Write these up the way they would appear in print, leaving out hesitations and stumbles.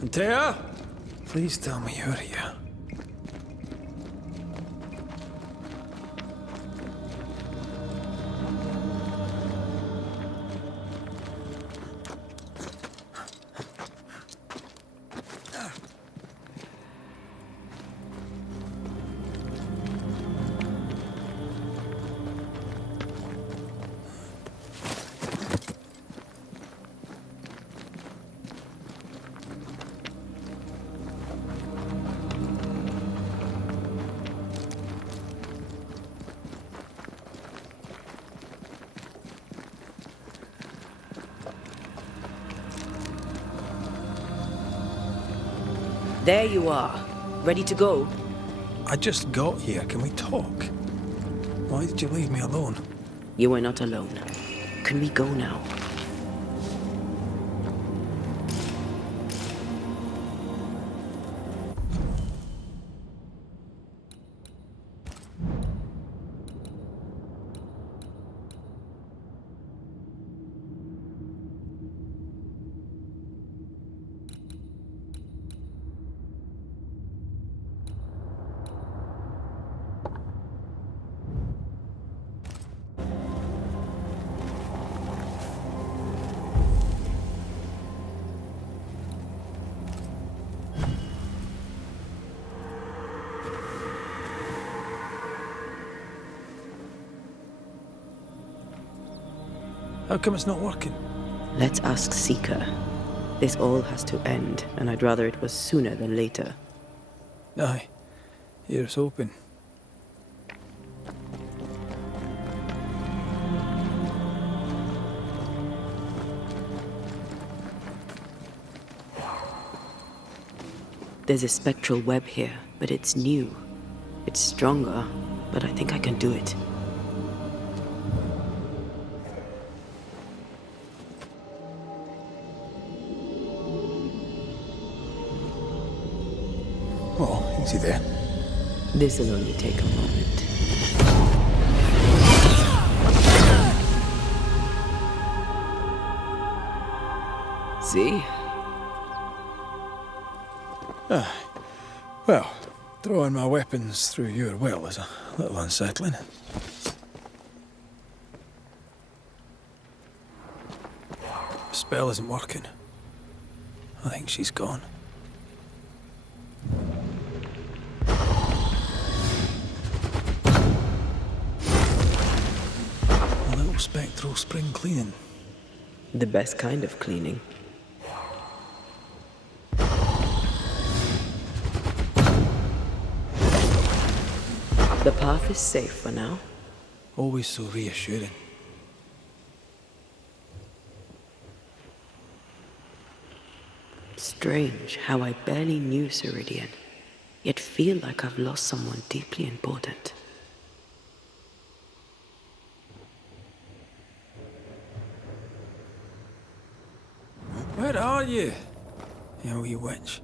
Antea? Please tell me you're here. There you are. Ready to go? I just got here. Can we talk? Why did you leave me alone? You are not alone. Can we go now? How come it's not working? Let's ask Seeker. This all has to end, and I'd rather it was sooner than later. Aye. Here's hoping. There's a spectral web here, but it's new. It's stronger, but I think I can do it. Oh, easy there. This'll only take a moment. See? Well, throwing my weapons through your will is a little unsettling. The spell isn't working. I think she's gone. A little spectral spring cleaning. The best kind of cleaning. The path is safe for now. Always so reassuring. Strange how I barely knew Ceridian, yet feel like I've lost someone deeply important. Where are you? You wee witch.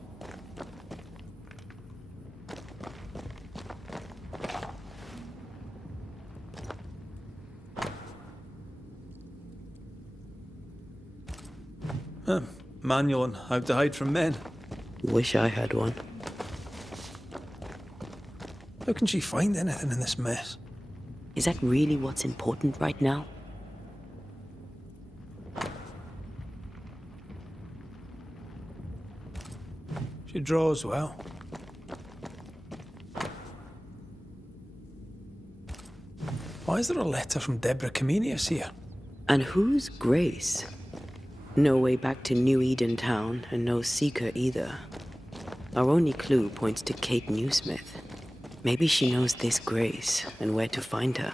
Manual on how to hide from men. Wish I had one. How can she find anything in this mess? Is that really what's important right now? She draws well. Why is there a letter from Deborah Comenius here? And who's Grace? No way back to New-Eden town, and no Seeker either. Our only clue points to Kate Newsmith. Maybe she knows this Grace, and where to find her.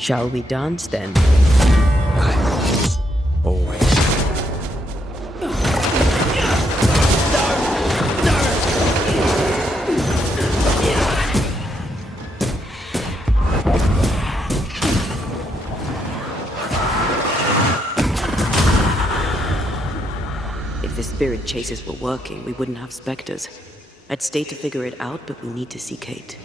Shall we dance then? Always. If the spirit chases were working, we wouldn't have specters. I'd stay to figure it out, but we need to see Kate.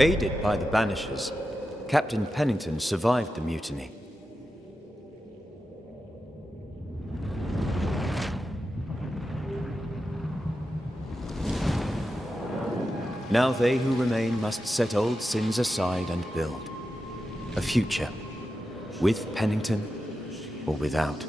Aided by the Banishers, Captain Pennington survived the mutiny. Now they who remain must set old sins aside and build a future, with Pennington or without.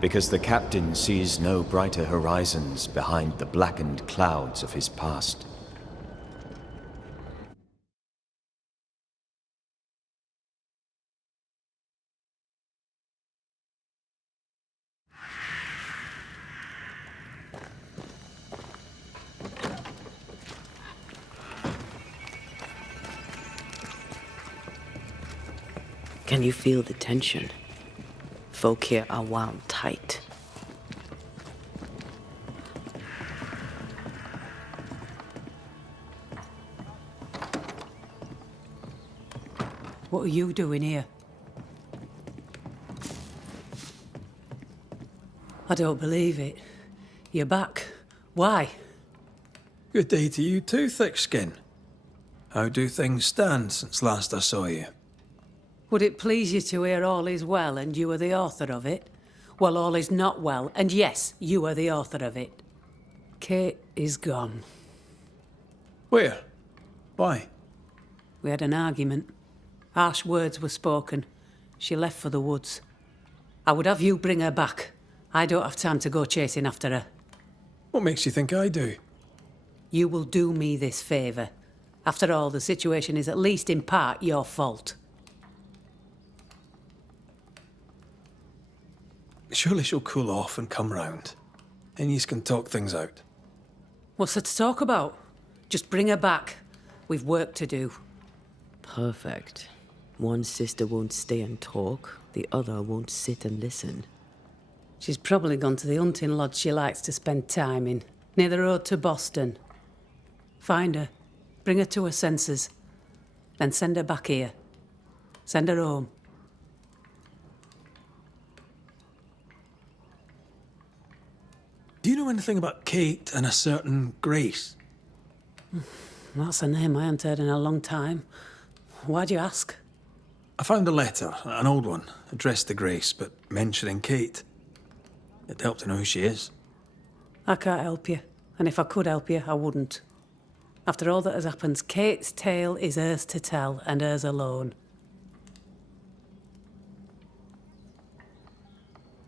Because the captain sees no brighter horizons behind the blackened clouds of his past. Can you feel the tension? Folk here are wound tight. What are you doing here? I don't believe it. You're back. Why? Good day to you too, Thick-Skin. How do things stand since last I saw you? Would it please you to hear all is well and you are the author of it? Well, all is not well, and yes, you are the author of it. Kate is gone. Where? Why? We had an argument. Harsh words were spoken. She left for the woods. I would have you bring her back. I don't have time to go chasing after her. What makes you think I do? You will do me this favour. After all, the situation is at least in part your fault. Surely she'll cool off and come round. And yous can talk things out. What's there to talk about? Just bring her back. We've work to do. Perfect. One sister won't stay and talk, the other won't sit and listen. She's probably gone to the hunting lodge she likes to spend time in, near the road to Boston. Find her, bring her to her senses, then send her back here. Send her home. Do you know anything about Kate and a certain Grace? That's a name I haven't heard in a long time. Why'd you ask? I found a letter, an old one, addressed to Grace, but mentioning Kate. It'd help to know who she is. I can't help you, and if I could help you, I wouldn't. After all that has happened, Kate's tale is hers to tell, and hers alone.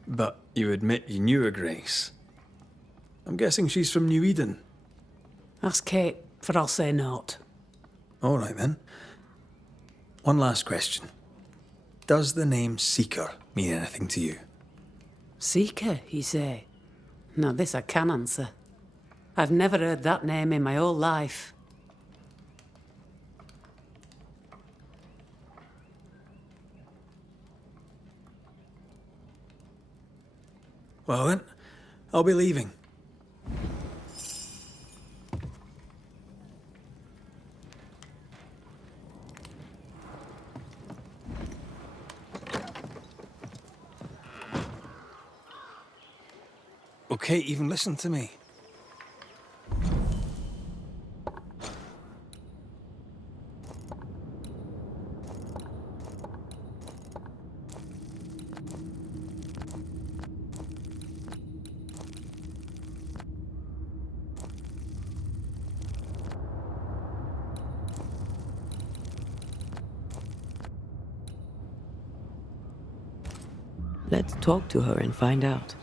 But you admit you knew a Grace. I'm guessing she's from New-Eden. Ask Kate, for I'll say naught. All right, then. One last question. Does the name Seeker mean anything to you? Seeker, you say? Now this I can answer. I've never heard that name in my whole life. Well then, I'll be leaving. Will Kate even listen to me? Let's talk to her and find out.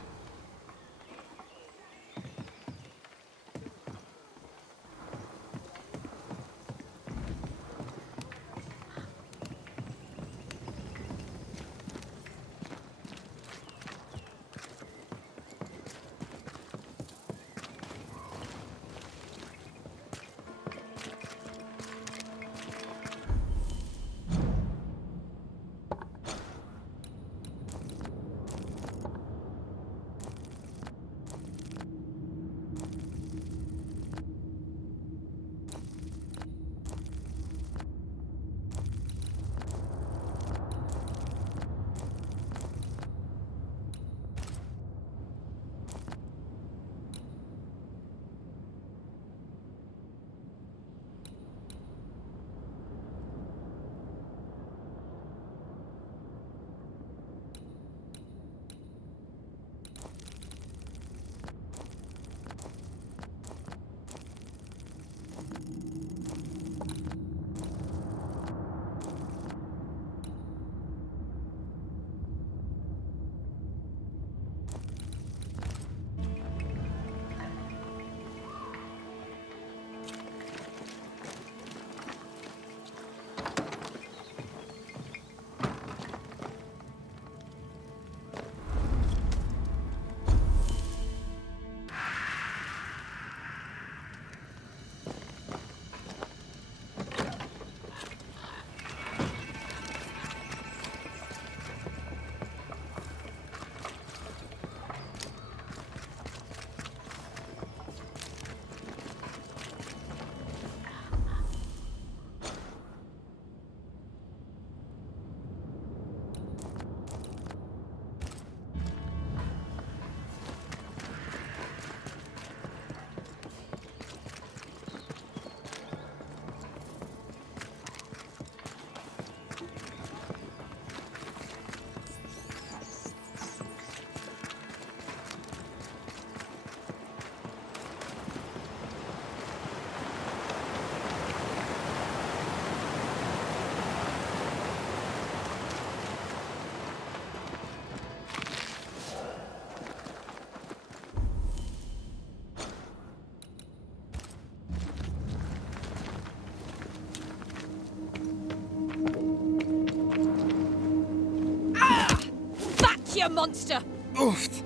You monster! Oof!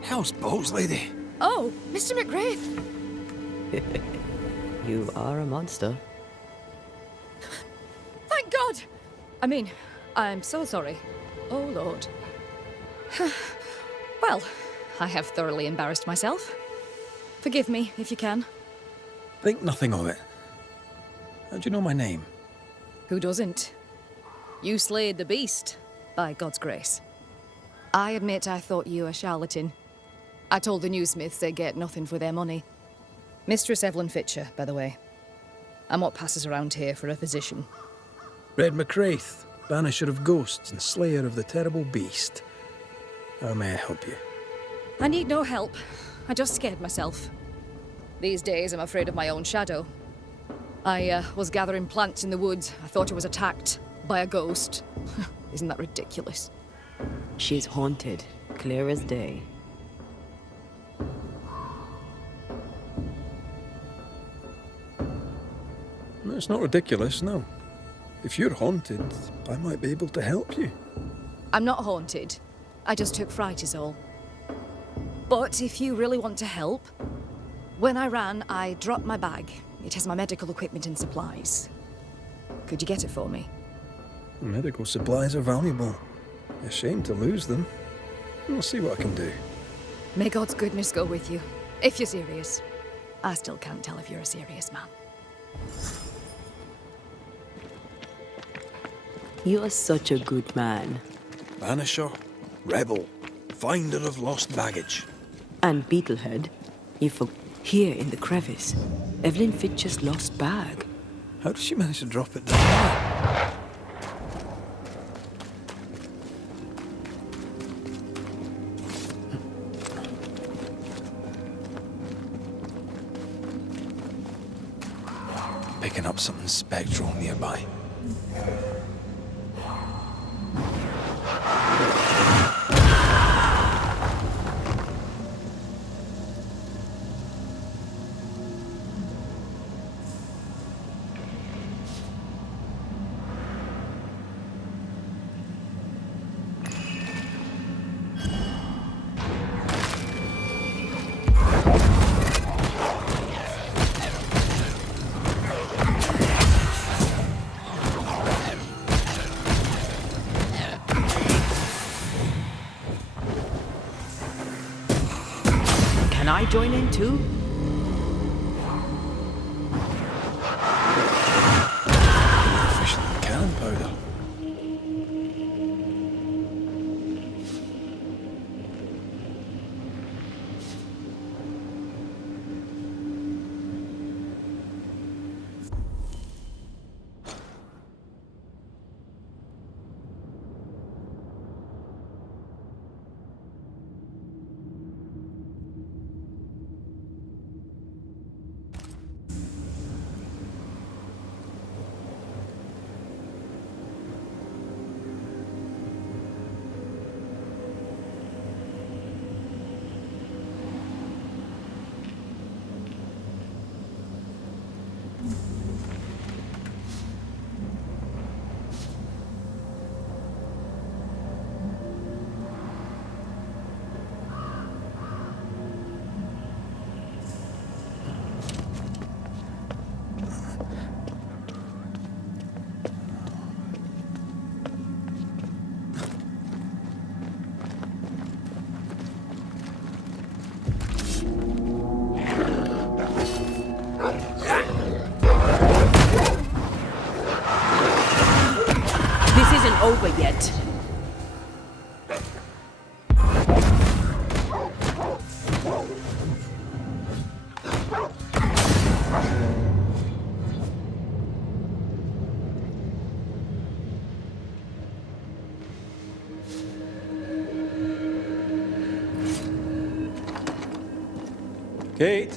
Hell's balls, lady. Oh, Mr. McGrath. You are a monster. Thank I mean, I'm so sorry. Oh, Lord. Well, I have thoroughly embarrassed myself. Forgive me, if you can. Think nothing of it. How do you know my name? Who doesn't? You slayed the beast, by God's grace. I admit I thought you a charlatan. I told the newsmiths they get nothing for their money. Mistress Evelyn Fitcher, by the way. I'm what passes around here for a physician. Red McCraith, banisher of ghosts and slayer of the terrible beast. How may I help you? I need no help. I just scared myself. These days, I'm afraid of my own shadow. I was gathering plants in the woods. I thought I was attacked by a ghost. Isn't that ridiculous? She's haunted, clear as day. It's not ridiculous, no. If you're haunted, I might be able to help you. I'm not haunted. I just took fright is all. But if you really want to help, when I ran, I dropped my bag. It has my medical equipment and supplies. Could you get it for me? Medical supplies are valuable. A shame to lose them. I'll see what I can do. May God's goodness go with you, if you're serious. I still can't tell if you're a serious man. You are such a good man. Banisher, rebel, finder of lost baggage. And Beetlehead, here in the crevice, Evelyn Fitcher's lost bag. How did she manage to drop it down there? Picking up something spectral nearby. Can I join in too? Efficient cannon powder. Over yet. Kate,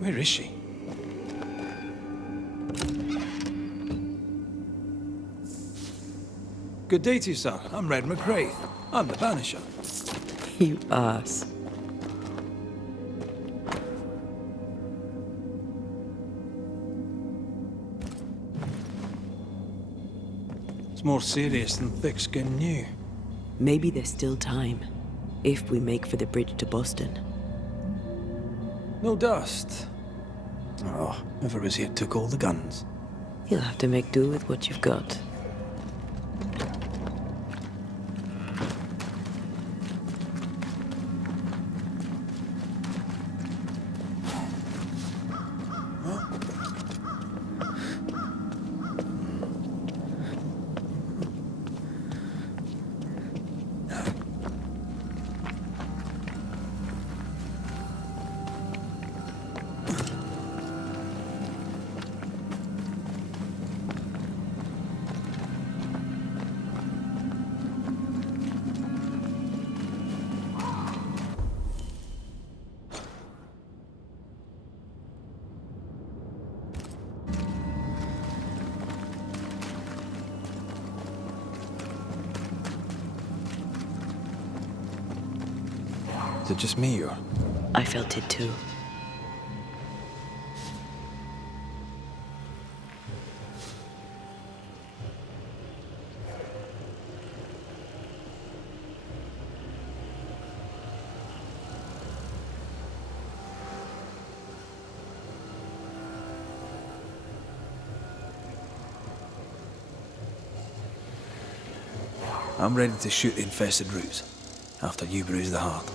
where is she? Good day to you, sir. I'm Red McCraith. I'm the Banisher. You ass. It's more serious than thick-skinned new. Maybe there's still time, if we make for the bridge to Boston. No dust. Oh, whoever was here took all the guns. You'll have to make do with what you've got. Is it just me, or...? I felt it too. I'm ready to shoot the infested roots, after you bruise the heart.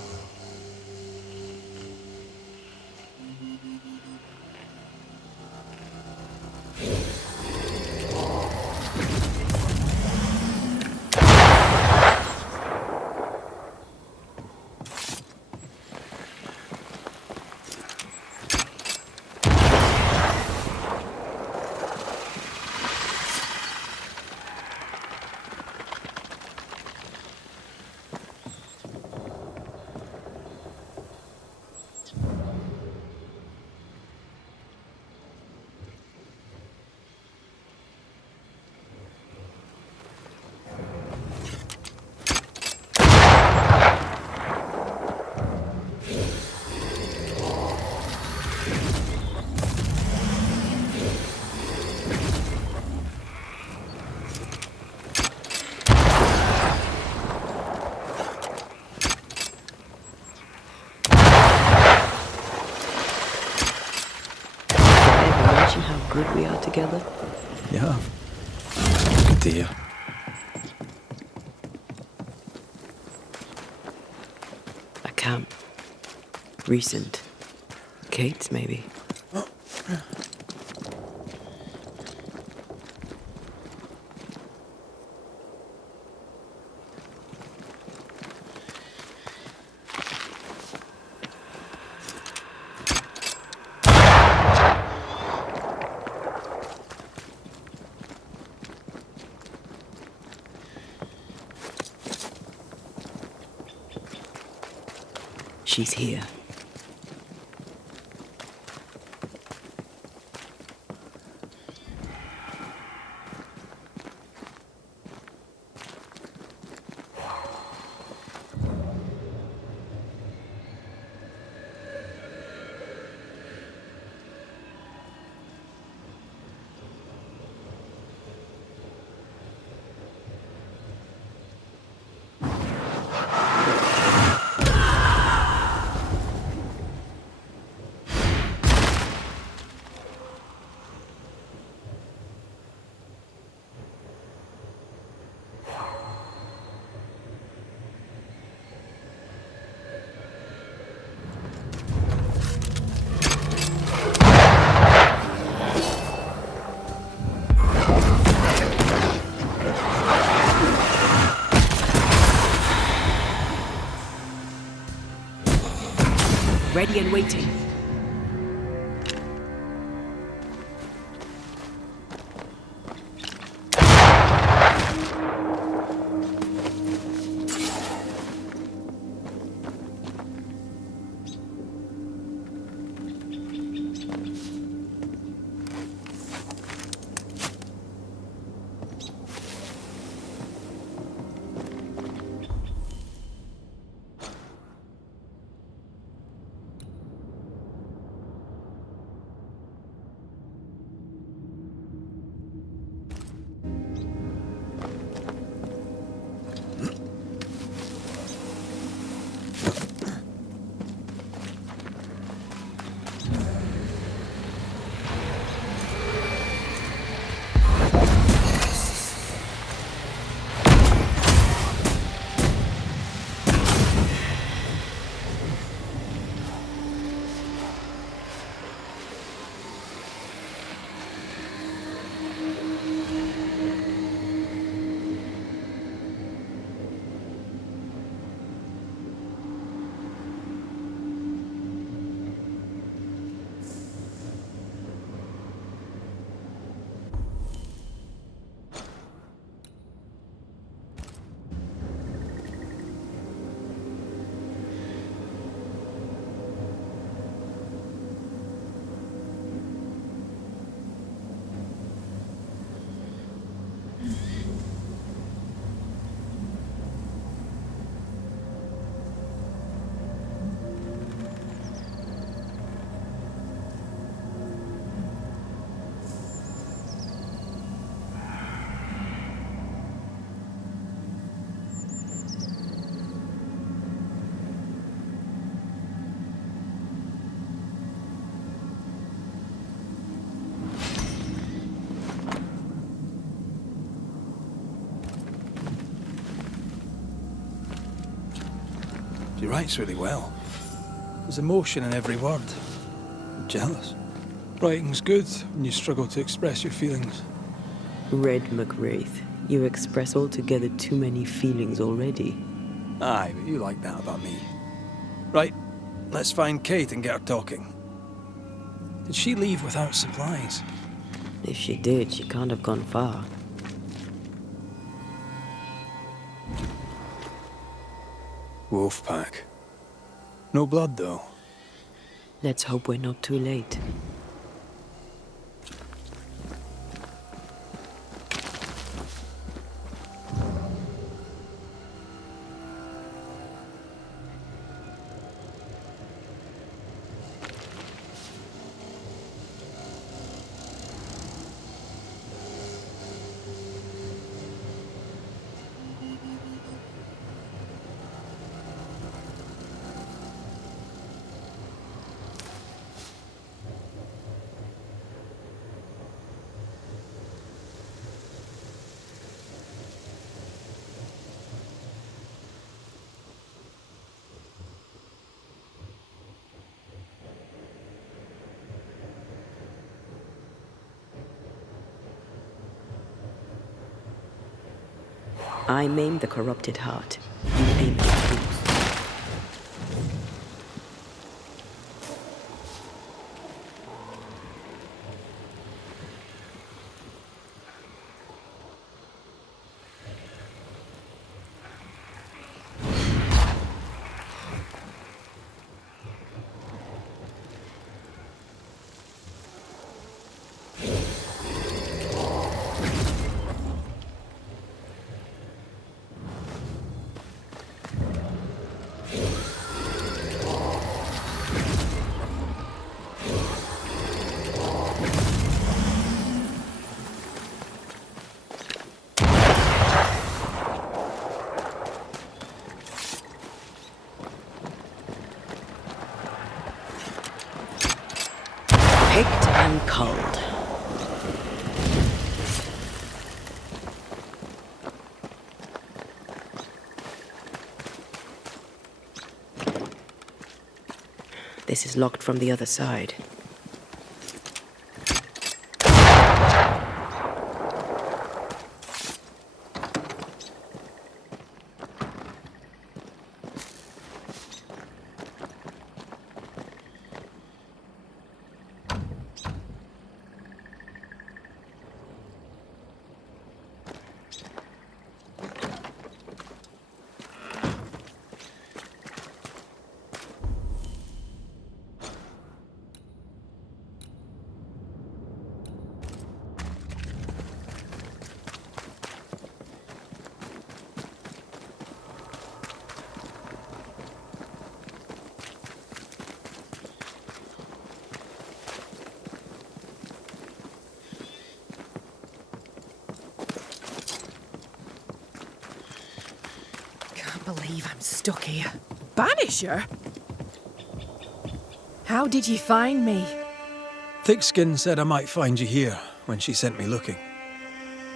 How good we are together. Yeah. Dear. A camp. Recent. Kate's, maybe. She's here. Ready and waiting. writes really well. There's emotion in every word. I'm jealous. Writing's good when you struggle to express your feelings. Red McWraith, you express altogether too many feelings already. Aye, but you like that about me. Right, let's find Kate and get her talking. Did she leave without supplies? If she did, she can't have gone far. Wolfpack. No blood, though. Let's hope we're not too late. I maim the corrupted heart. You aim the truth. Picked and culled. This is locked from the other side. I believe I'm stuck here. Banisher? How did you find me? Thickskin said I might find you here when she sent me looking.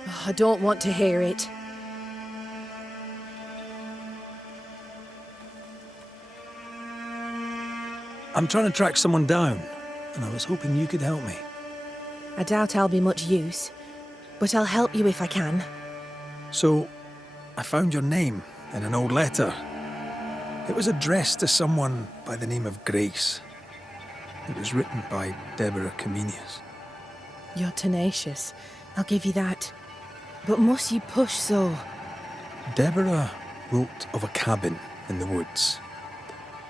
Oh, I don't want to hear it. I'm trying to track someone down, and I was hoping you could help me. I doubt I'll be much use, but I'll help you if I can. So, I found your name in an old letter. It was addressed to someone by the name of Grace. It was written by Deborah Comenius. You're tenacious, I'll give you that. But must you push so? Deborah wrote of a cabin in the woods.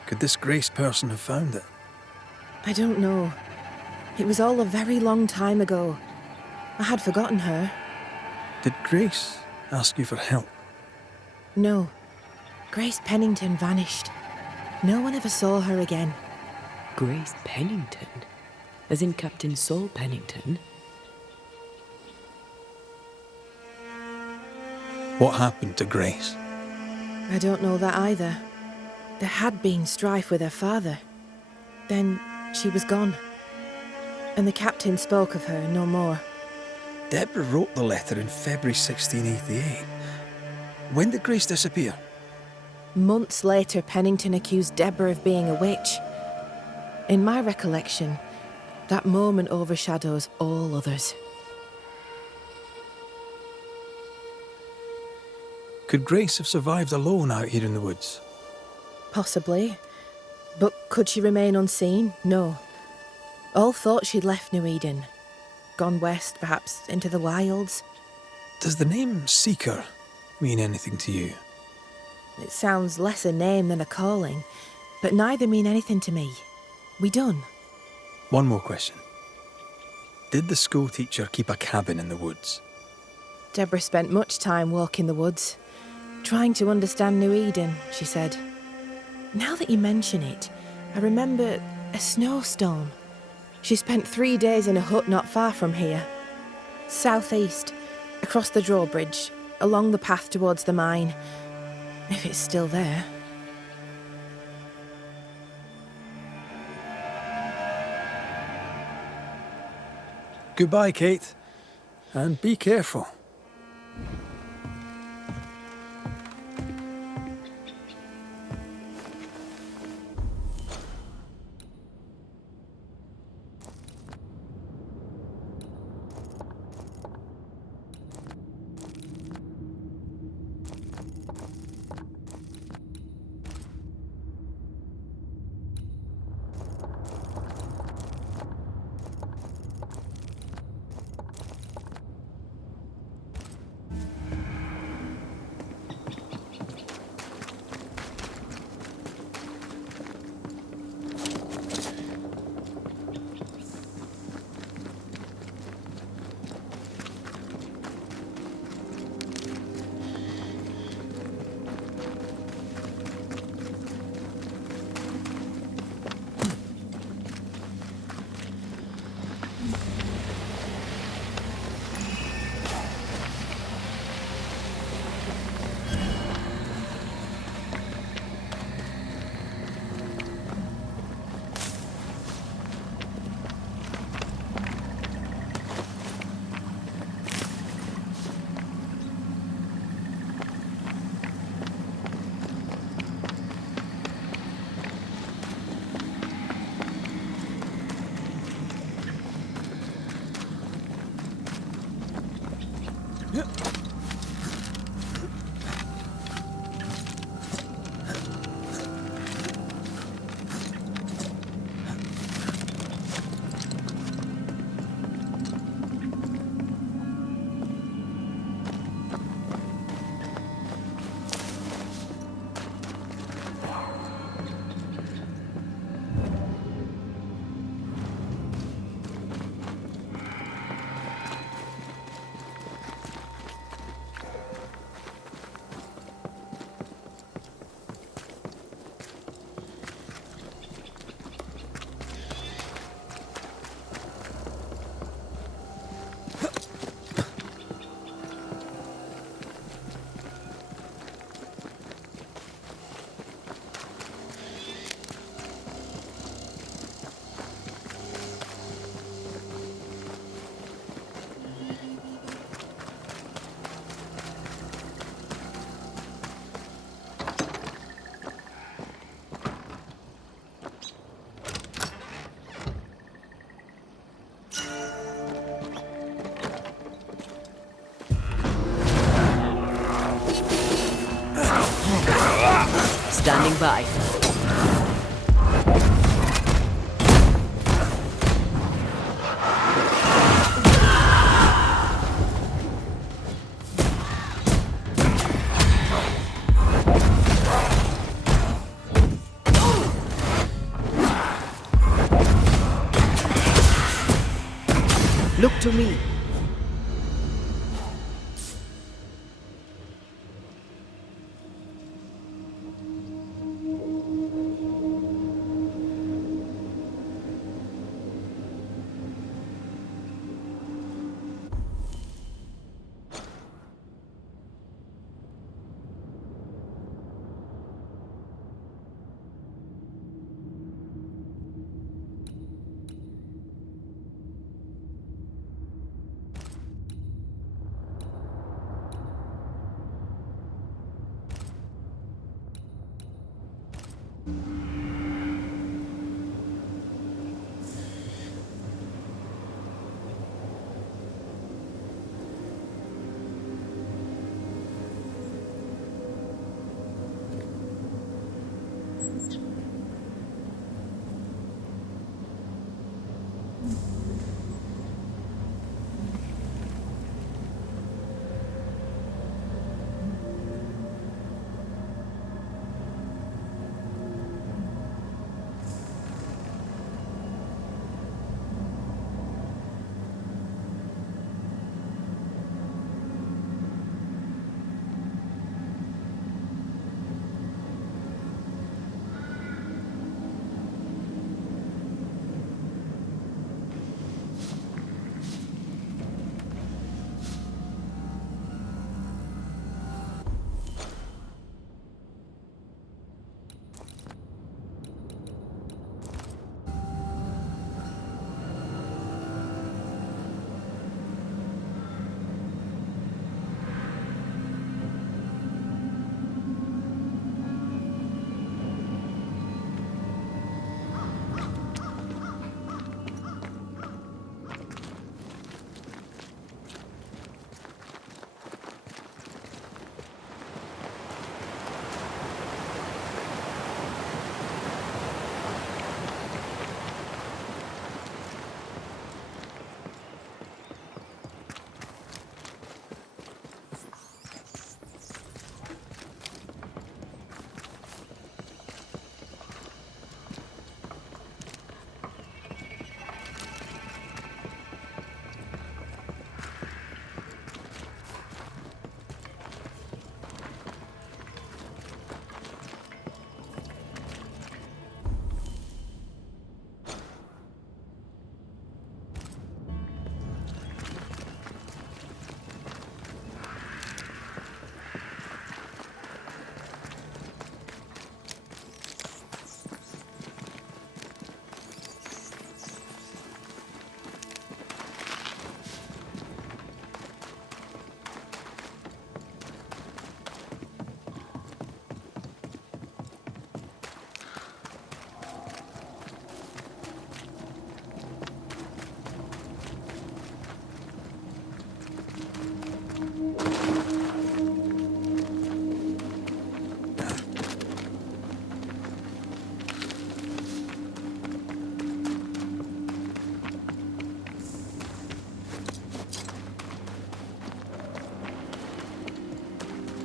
Could this Grace person have found it? I don't know. It was all a very long time ago. I had forgotten her. Did Grace ask you for help? No. Grace Pennington vanished. No one ever saw her again. Grace Pennington? As in Captain Saul Pennington? What happened to Grace? I don't know that either. There had been strife with her father. Then she was gone. And the captain spoke of her no more. Deborah wrote the letter in February 1688. When did Grace disappear? Months later, Pennington accused Deborah of being a witch. In my recollection, that moment overshadows all others. Could Grace have survived alone out here in the woods? Possibly. But could she remain unseen? No. All thought she'd left New Eden. Gone west, perhaps into the wilds. Does the name Seeker mean anything to you? It sounds less a name than a calling, but neither mean anything to me. We done. One more question. Did the school teacher keep a cabin in the woods? Deborah spent much time walking the woods, trying to understand New Eden, she said. Now that you mention it, I remember a snowstorm. She spent 3 days in a hut not far from here. Southeast, across the drawbridge, along the path towards the mine. If it's still there. Goodbye, Kate. And be careful. Standing by. Look to me.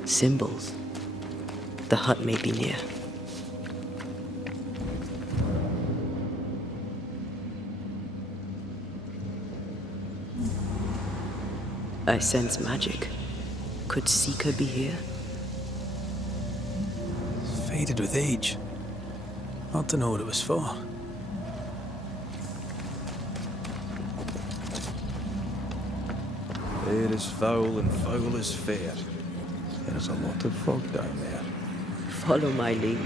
Symbols. The hut may be near. I sense magic. Could Seeker be here? Faded with age. Hard to know what it was for. Air is foul and foul is fair. There's a lot of fog down there. Follow my lead.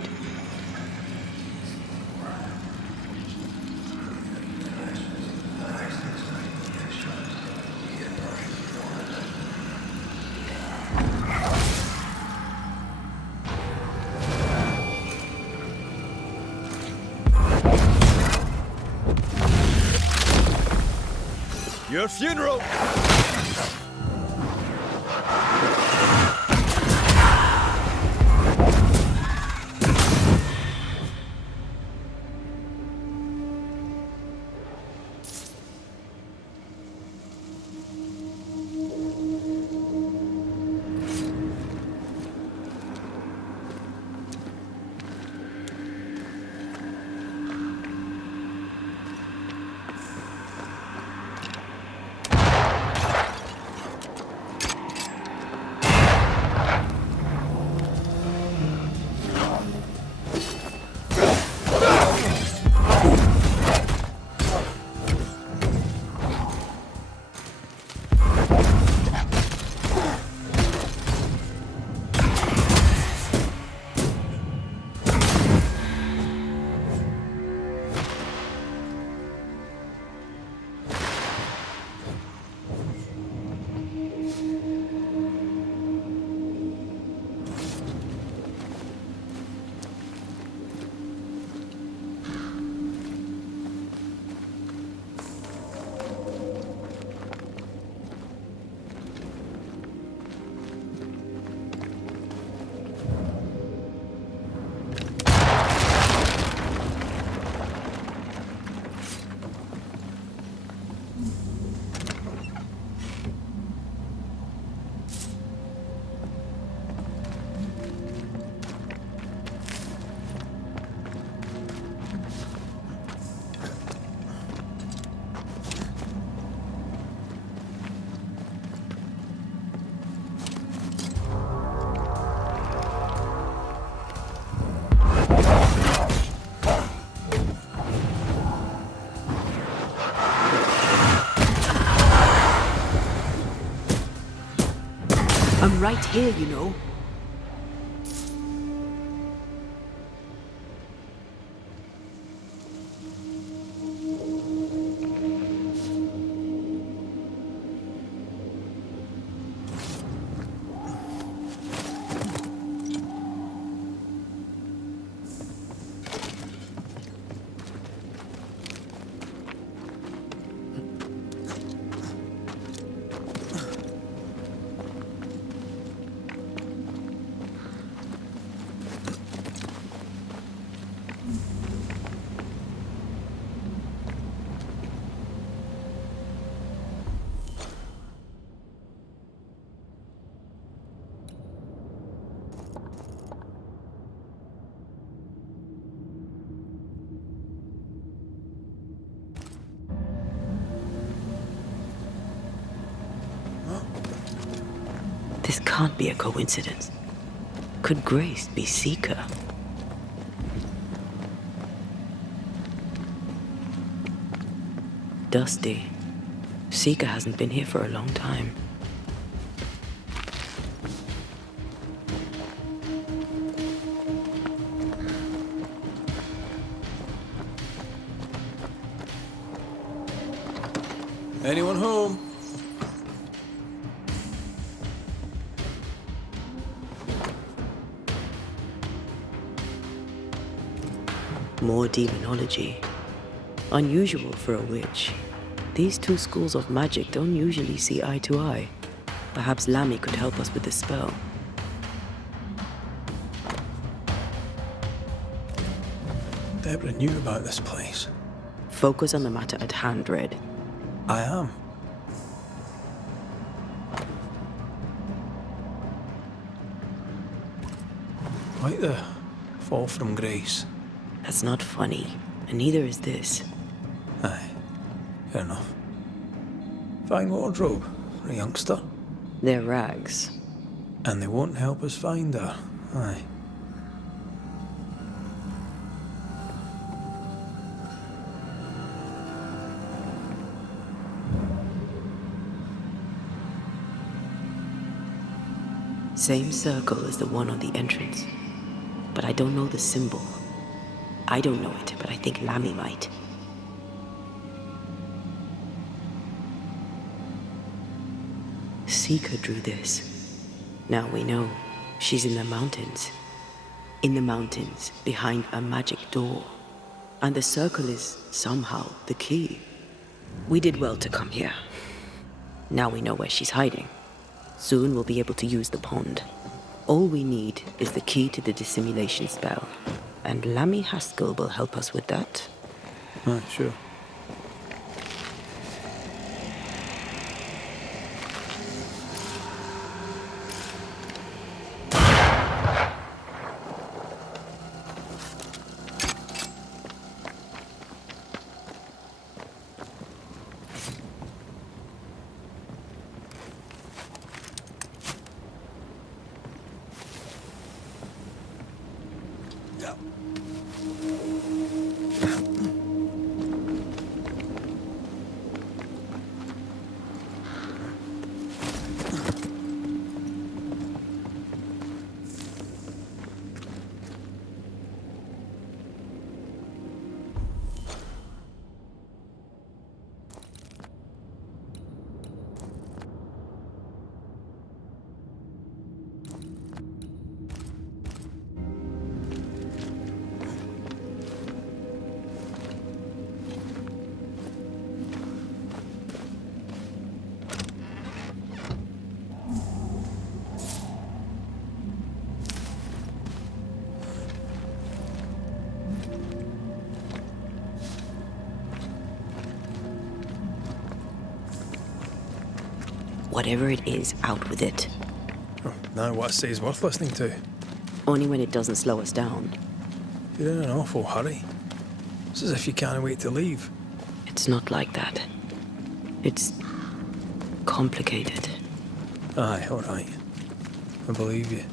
Your funeral! I'm right here, you know. This can't be a coincidence. Could Grace be Seeker? Dusty. Seeker hasn't been here for a long time. Anyone home? More demonology. Unusual for a witch. These two schools of magic don't usually see eye to eye. Perhaps Lammy could help us with the spell. Deborah knew about this place. Focus on the matter at hand, Red. I am. Quite the fall from grace. That's not funny, and neither is this. Aye, fair enough. Fine wardrobe for a youngster. They're rags. And they won't help us find her. Aye. Same circle as the one on the entrance. But I don't know the symbol. I don't know it, but I think Lammy might. Seeker drew this. Now we know she's in the mountains. In the mountains, behind a magic door. And the circle is, somehow, the key. We did well to come here. Now we know where she's hiding. Soon we'll be able to use the pond. All we need is the key to the dissimulation spell. And Lammy Haskell will help us with that. Aye, sure. Whatever it is, out with it. Oh, now what I say is worth listening to. Only when it doesn't slow us down. You're in an awful hurry. It's as if you can't wait to leave. It's not like that. It's complicated. Aye, all right. I believe you.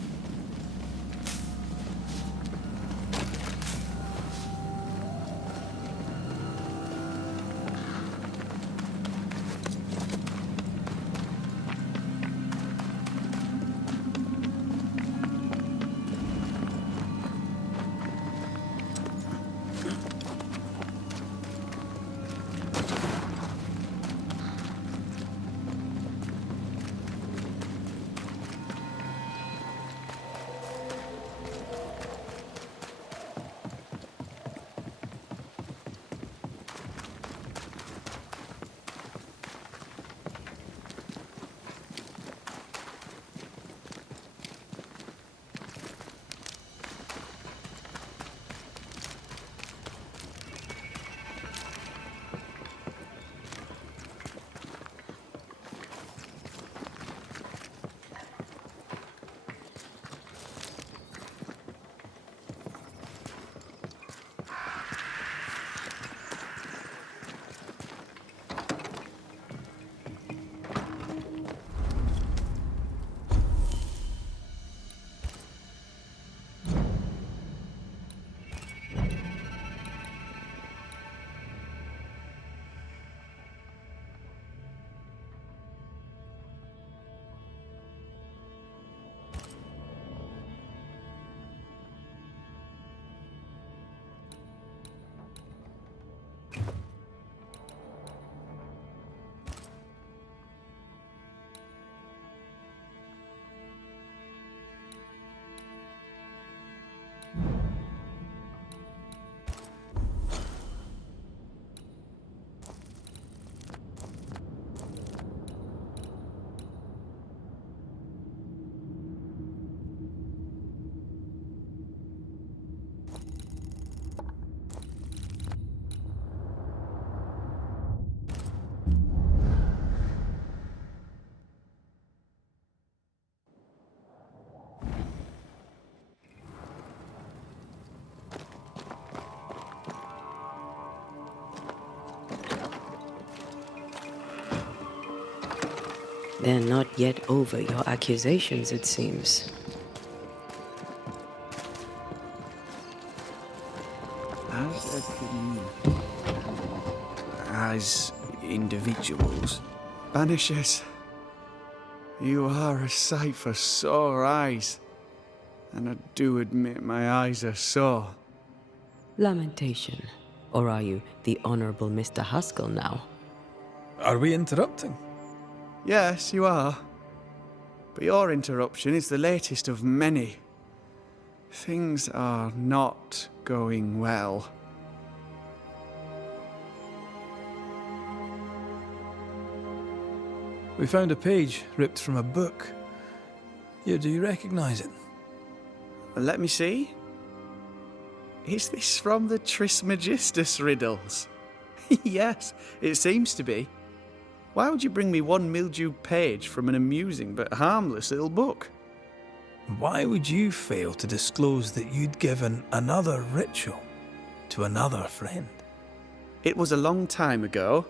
They're not yet over your accusations, it seems. As individuals, Banishers, you are a sight for sore eyes, and I do admit my eyes are sore. Lamentation. Or are you the Honourable Mr. Haskell now? Are we interrupting? Yes, you are. But your interruption is the latest of many. Things are not going well. We found a page ripped from a book. Here, do you recognize it? Let me see. Is this from the Trismegistus riddles? Yes, it seems to be. Why would you bring me one mildewed page from an amusing but harmless little book? Why would you fail to disclose that you'd given another ritual to another friend? It was a long time ago.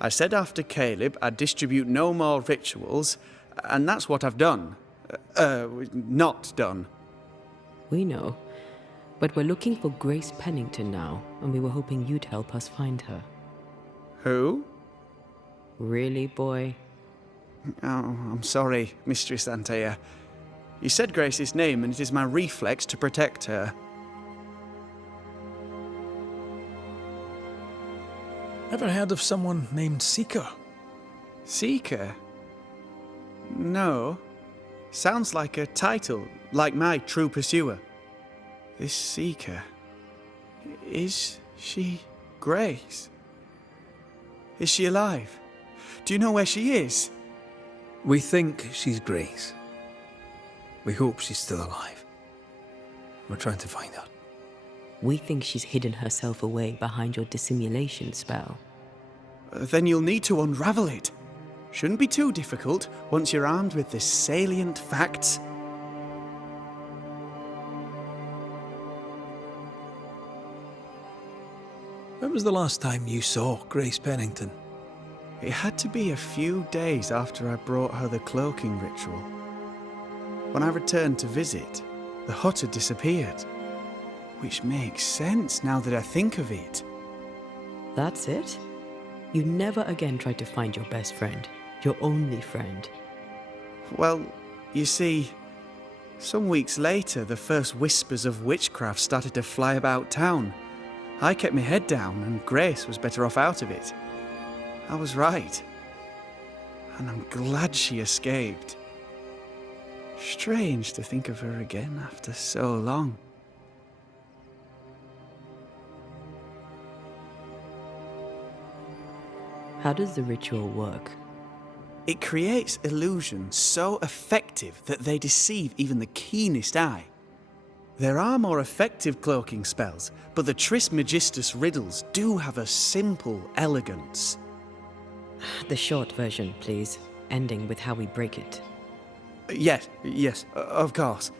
I said after Caleb I'd distribute no more rituals, and that's what I've done. Not done. We know. But we're looking for Grace Pennington now, and we were hoping you'd help us find her. Who? Really, boy? Oh, I'm sorry, Mistress Antea. You said Grace's name, and it is my reflex to protect her. Ever heard of someone named Seeker? Seeker? No. Sounds like a title, like my true pursuer. This Seeker... Is she Grace? Is she alive? Do you know where she is? We think she's Grace. We hope she's still alive. We're trying to find her. We think she's hidden herself away behind your dissimulation spell. Then you'll need to unravel it. Shouldn't be too difficult once you're armed with the salient facts. When was the last time you saw Grace Pennington? It had to be a few days after I brought her the cloaking ritual. When I returned to visit, the hut had disappeared. Which makes sense now that I think of it. That's it? You never again tried to find your best friend, your only friend. Well, you see, some weeks later, the first whispers of witchcraft started to fly about town. I kept my head down, and Grace was better off out of it. I was right. And I'm glad she escaped. Strange to think of her again after so long. How does the ritual work? It creates illusions so effective that they deceive even the keenest eye. There are more effective cloaking spells, but the Trismegistus riddles do have a simple elegance. The short version, please, ending with how we break it. Yes, of course.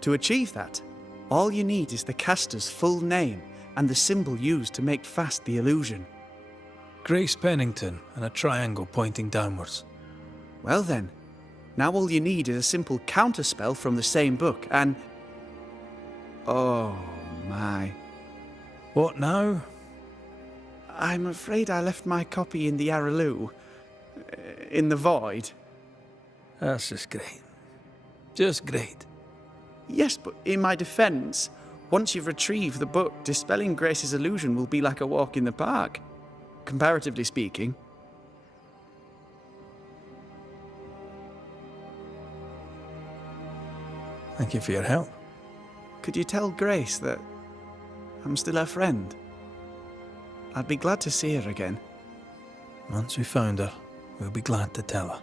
To achieve that, all you need is the caster's full name and the symbol used to make fast the illusion. Grace Pennington and a triangle pointing downwards. Well then, now all you need is a simple counterspell from the same book and... Oh my. What now? I'm afraid I left my copy in the Araloo. In the void. That's just great. Just great. Yes, but in my defense, once you've retrieved the book, dispelling Grace's illusion will be like a walk in the park. Comparatively speaking. Thank you for your help. Could you tell Grace that I'm still her friend? I'd be glad to see her again. Once we found her, we'll be glad to tell her.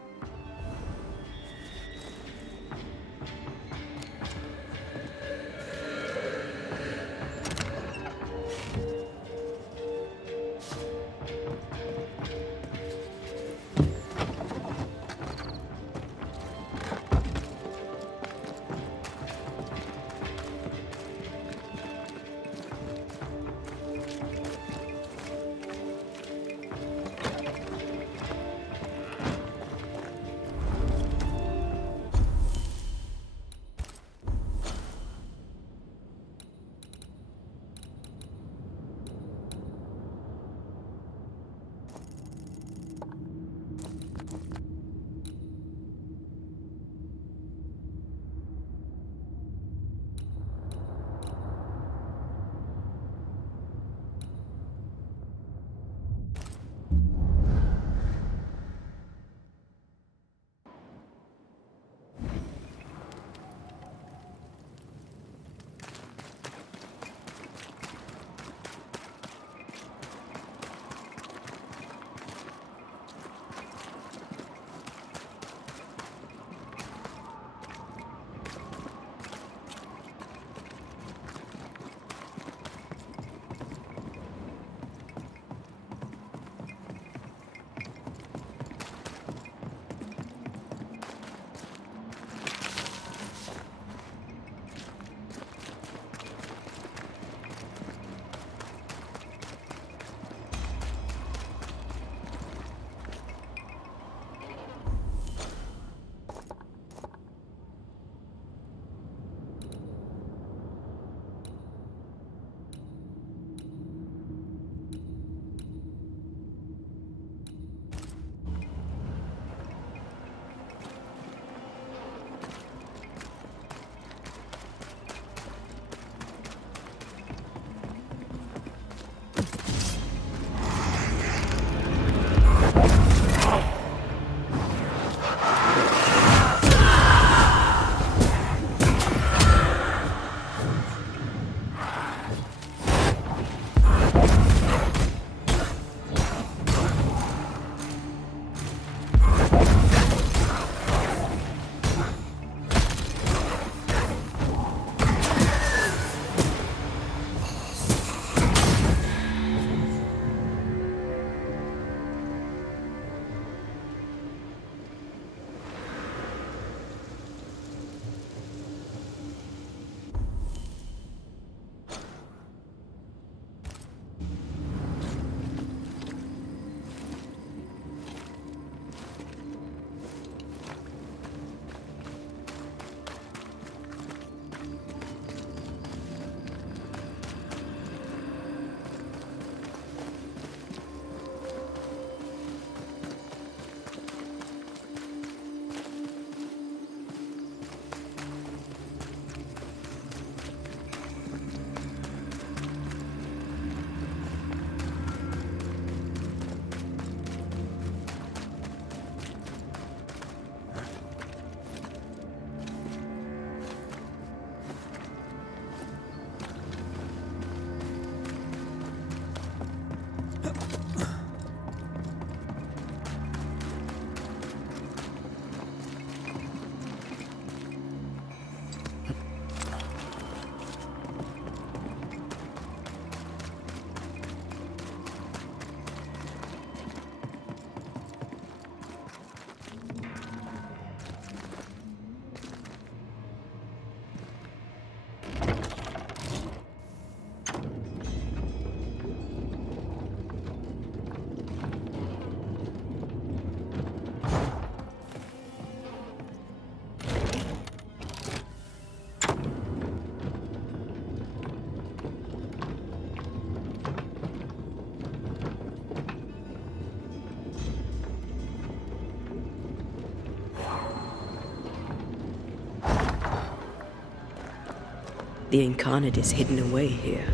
The incarnate is hidden away here.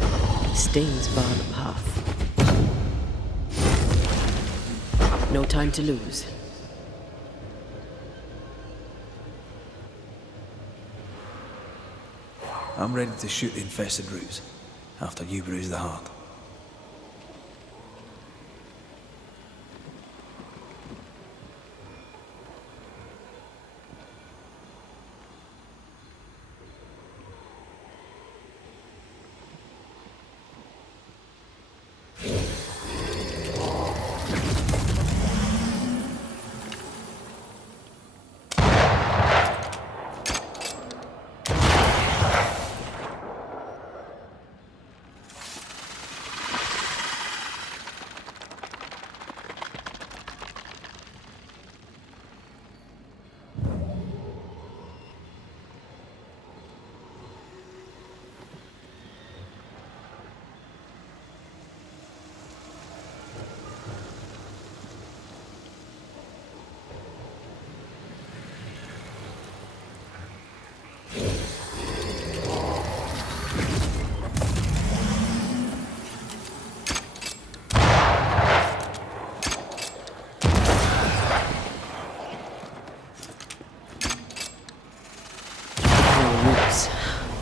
Stains bar the path. No time to lose. I'm ready to shoot the infested roots after you bruise the heart.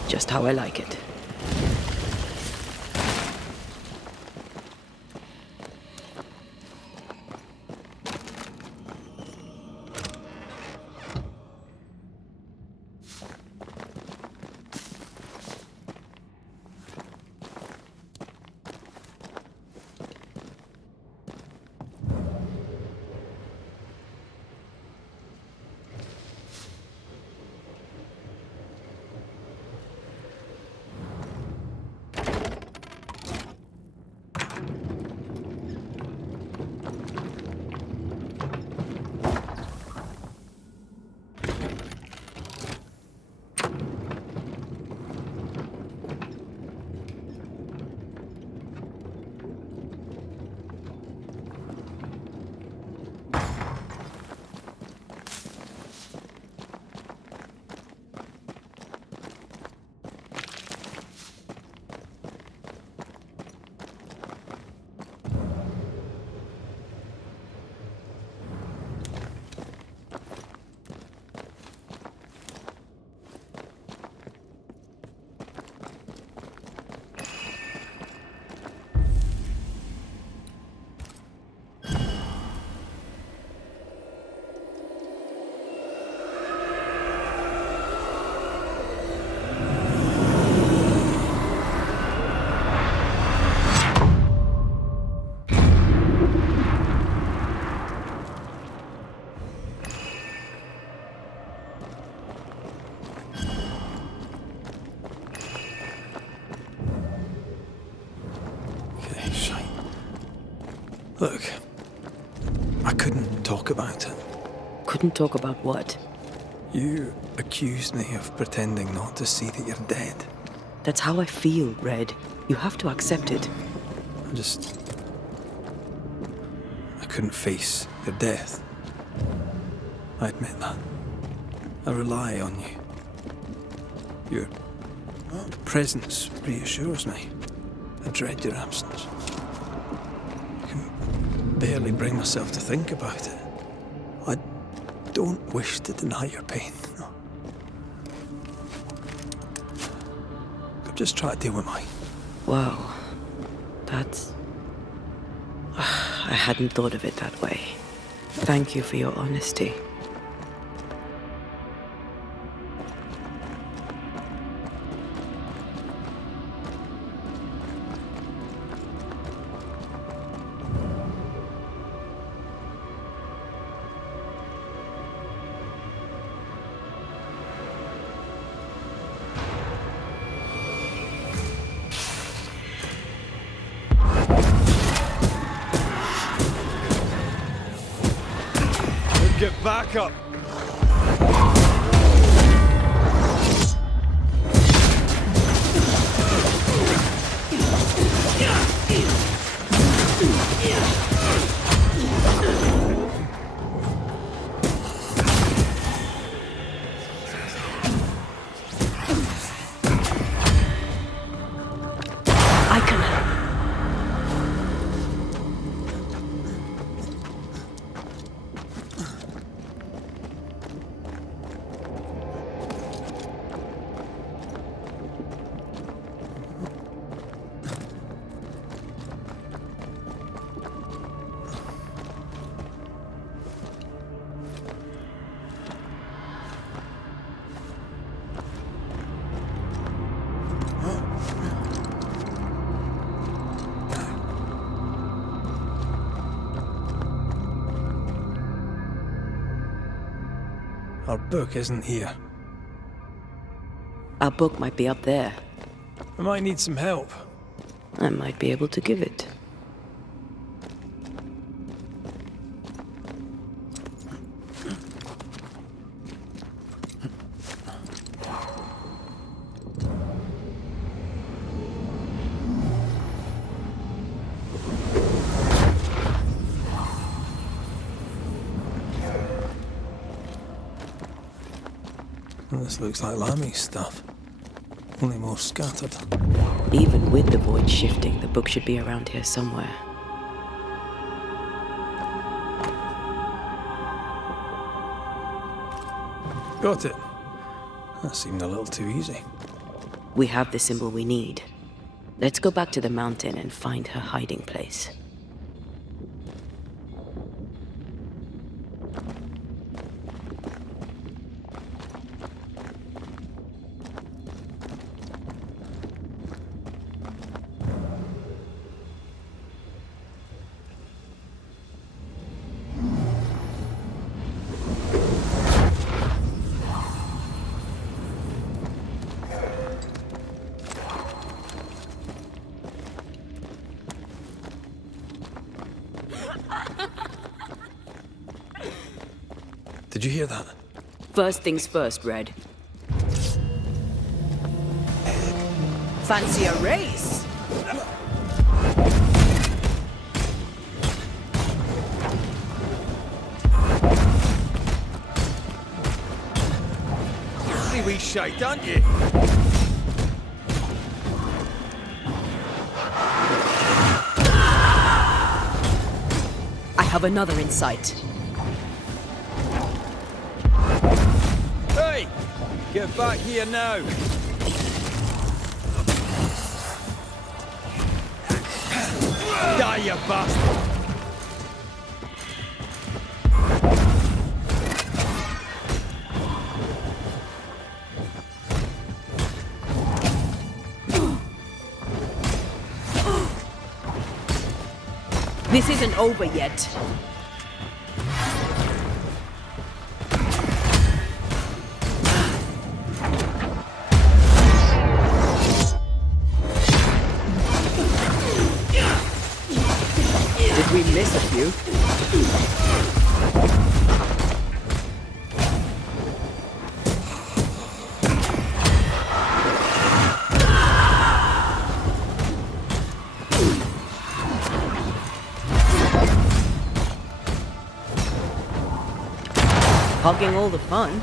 Just how I like it. Look, I couldn't talk about it. Couldn't talk about what? You accused me of pretending not to see that you're dead. That's how I feel, Red. You have to accept it. I couldn't face your death. I admit that. I rely on you. Your presence reassures me. I dread your absence. I can barely bring myself to think about it. I don't wish to deny your pain. No. I've just tried to deal with mine. Wow. That's... I hadn't thought of it that way. Thank you for your honesty. Get back up! Our book isn't here. Our book might be up there. I might need some help. I might be able to give it. This looks like Lami's stuff. Only more scattered. Even with the void shifting, the book should be around here somewhere. Got it. That seemed a little too easy. We have the symbol we need. Let's go back to the mountain and find her hiding place. Did you hear that? First things first, Red. Fancy a race? Pretty wee shite, aren't you? I have another in sight. Hey! Get back here now! Die, you bastard! This isn't over yet. Did we miss a few? Hogging all the fun.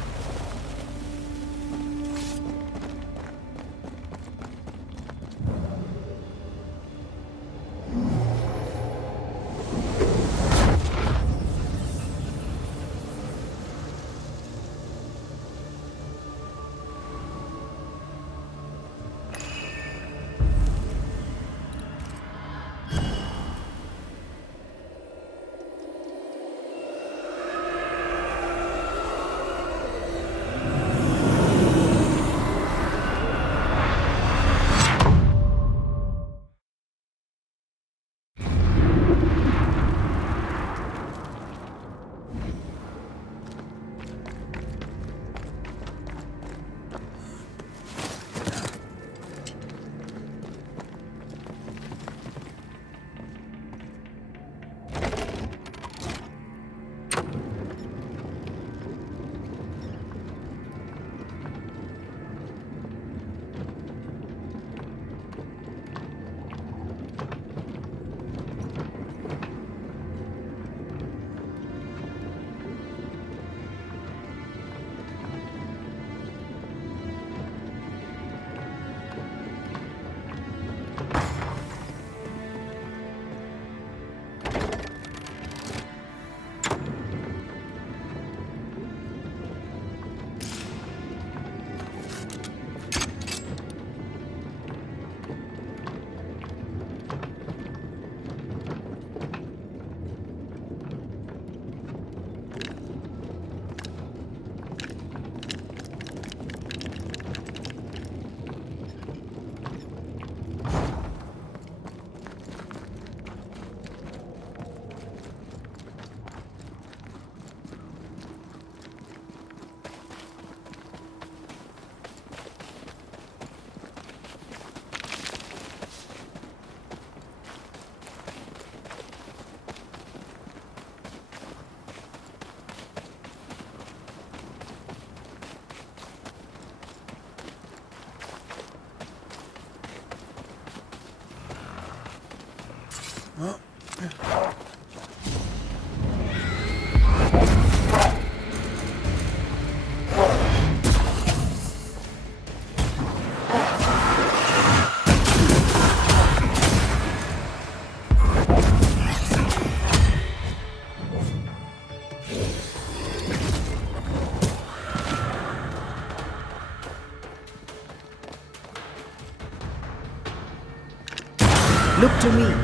Look to me.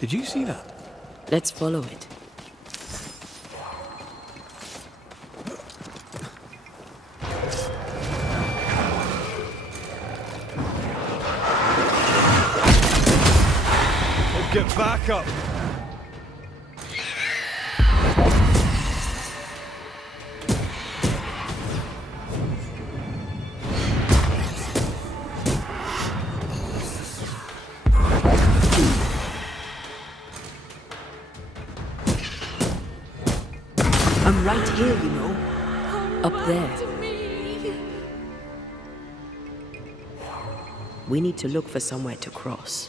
Did you see that? Let's follow it. Get back up! I'm right here, you know. Up there. We need to look for somewhere to cross.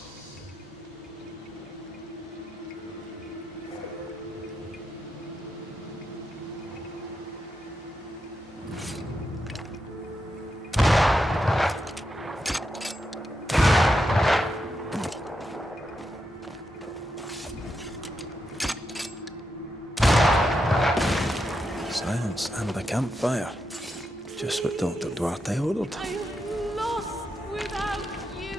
Silence and the campfire. Just what Dr. Duarte ordered. I am lost without you.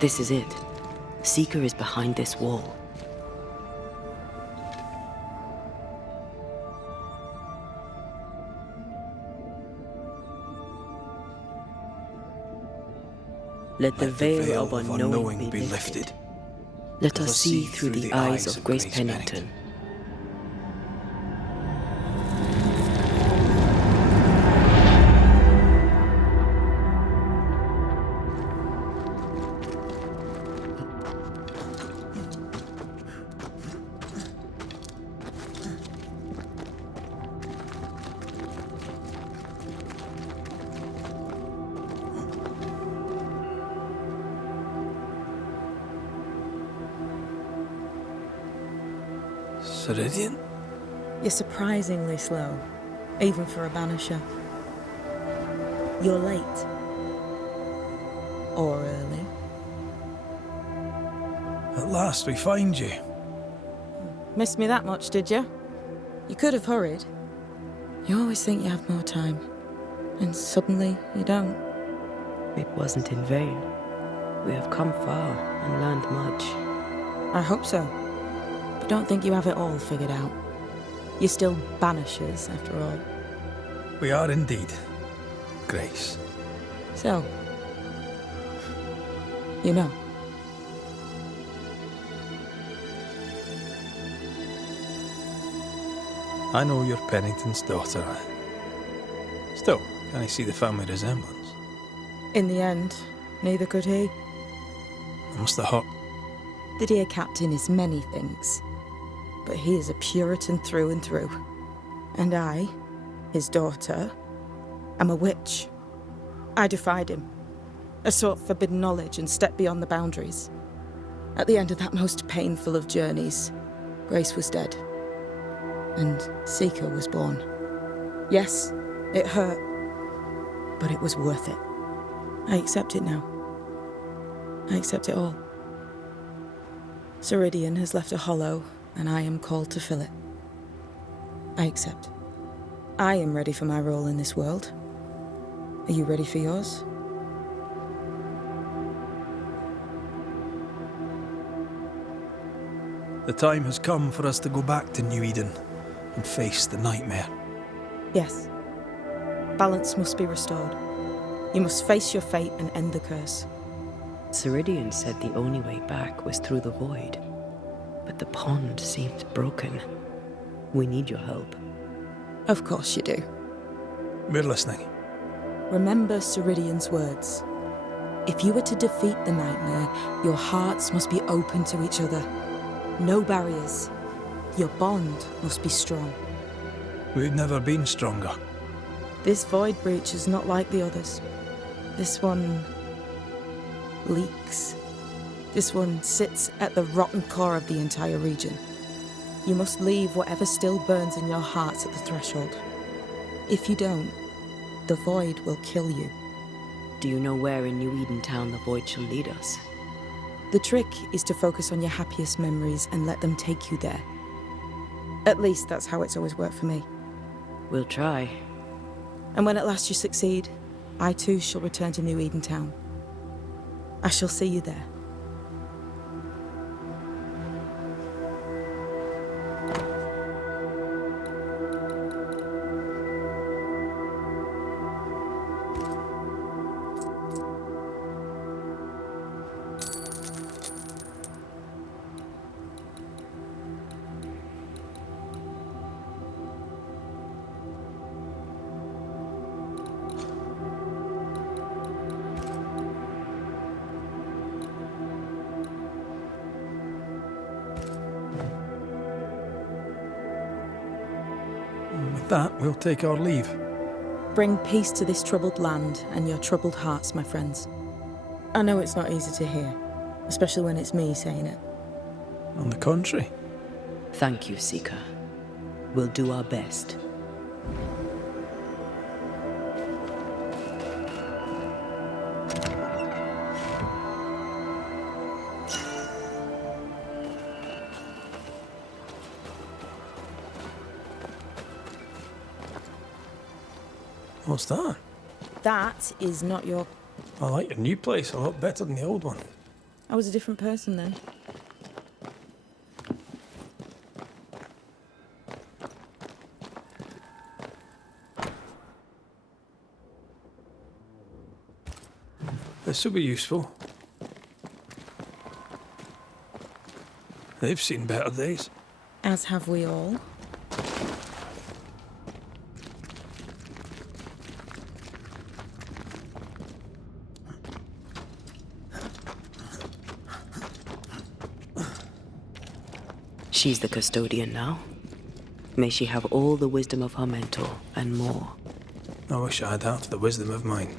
This is it. Seeker is behind this wall. Let the veil of unknowing be lifted. Let us see through the eyes of Grace Pennington. Ceridian? You're surprisingly slow, even for a banisher. You're late. Or early. At last we find you. Missed me that much, did you? You could have hurried. You always think you have more time, and suddenly you don't. It wasn't in vain. We have come far and learned much. I hope so. But don't think you have it all figured out. You're still banishers, after all. We are indeed, Grace. So, you know. I know you're Pennington's daughter. Still, can I see the family resemblance? In the end, neither could he. It must have hurt. The dear captain is many things, but he is a Puritan through and through. And I, his daughter, am a witch. I defied him. I sought forbidden knowledge and stepped beyond the boundaries. At the end of that most painful of journeys, Grace was dead. And Seeker was born. Yes, it hurt, but it was worth it. I accept it now. I accept it all. Ceridian has left a hollow, and I am called to fill it. I accept. I am ready for my role in this world. Are you ready for yours? The time has come for us to go back to New-Eden and face the nightmare. Yes. Balance must be restored. You must face your fate and end the curse. Ceridian said the only way back was through the void. But the pond seems broken. We need your help. Of course you do. We're listening. Remember Ceridian's words. If you were to defeat the nightmare, your hearts must be open to each other. No barriers. Your bond must be strong. We've never been stronger. This void breach is not like the others. This one leaks. This one sits at the rotten core of the entire region. You must leave whatever still burns in your hearts at the threshold. If you don't, the void will kill you. Do you know where in New-Eden town the void shall lead us? The trick is to focus on your happiest memories and let them take you there. At least that's how it's always worked for me. We'll try. And when at last you succeed, I too shall return to New-Eden town. I shall see you there. With that, we'll take our leave. Bring peace to this troubled land and your troubled hearts, my friends. I know it's not easy to hear, especially when it's me saying it. On the contrary. Thank you, Seeker. We'll do our best. What's that? That is not your... I like your new place a lot better than the old one. I was a different person then. This This will be useful. They've seen better days. As have we all. She's the custodian now. May she have all the wisdom of her mentor and more. I wish I had half the wisdom of mine.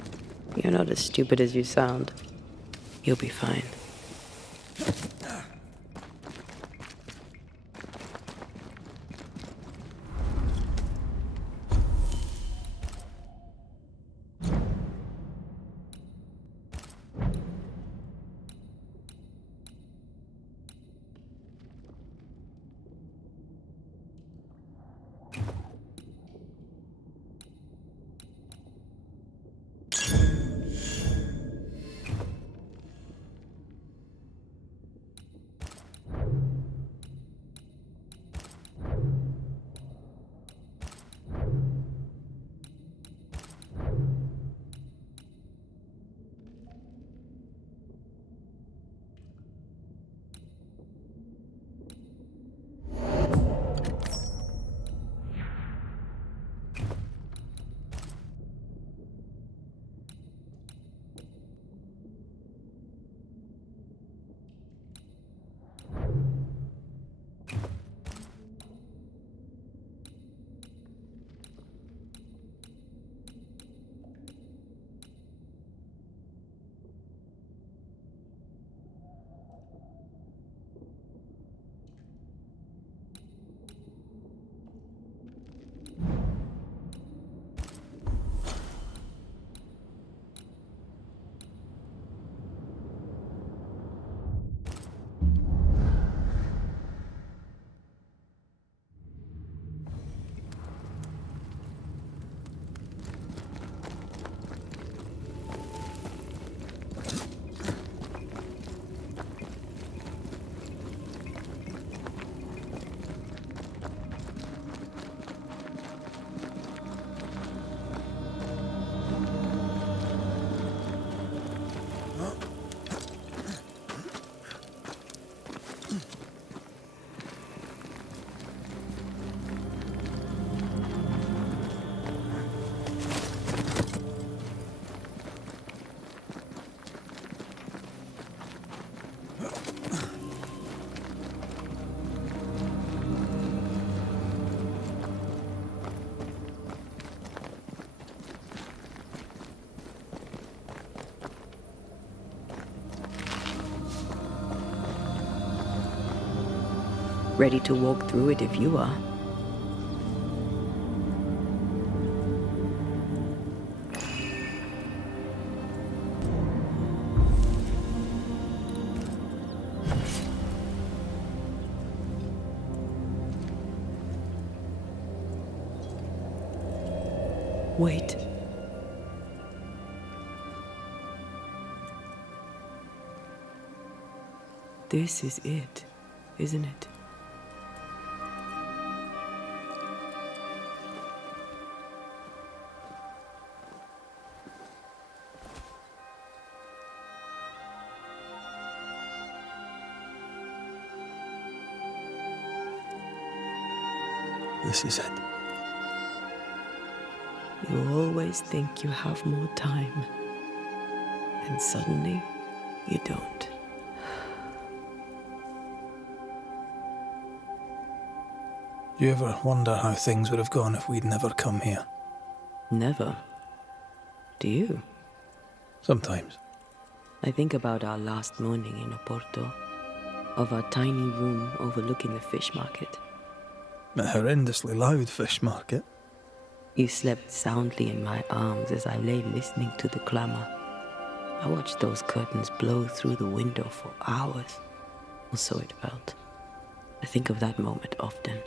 You're not as stupid as you sound. You'll be fine. Ready to walk through it if you are. Wait. This is it, isn't it? This is it. You always think you have more time, and suddenly you don't. Do you ever wonder how things would have gone if we'd never come here? Never. Do you? Sometimes. I think about our last morning in Oporto, of our tiny room overlooking the fish market. A horrendously loud fish market. You slept soundly in my arms as I lay listening to the clamor. I watched those curtains blow through the window for hours, or so it felt. I think of that moment often.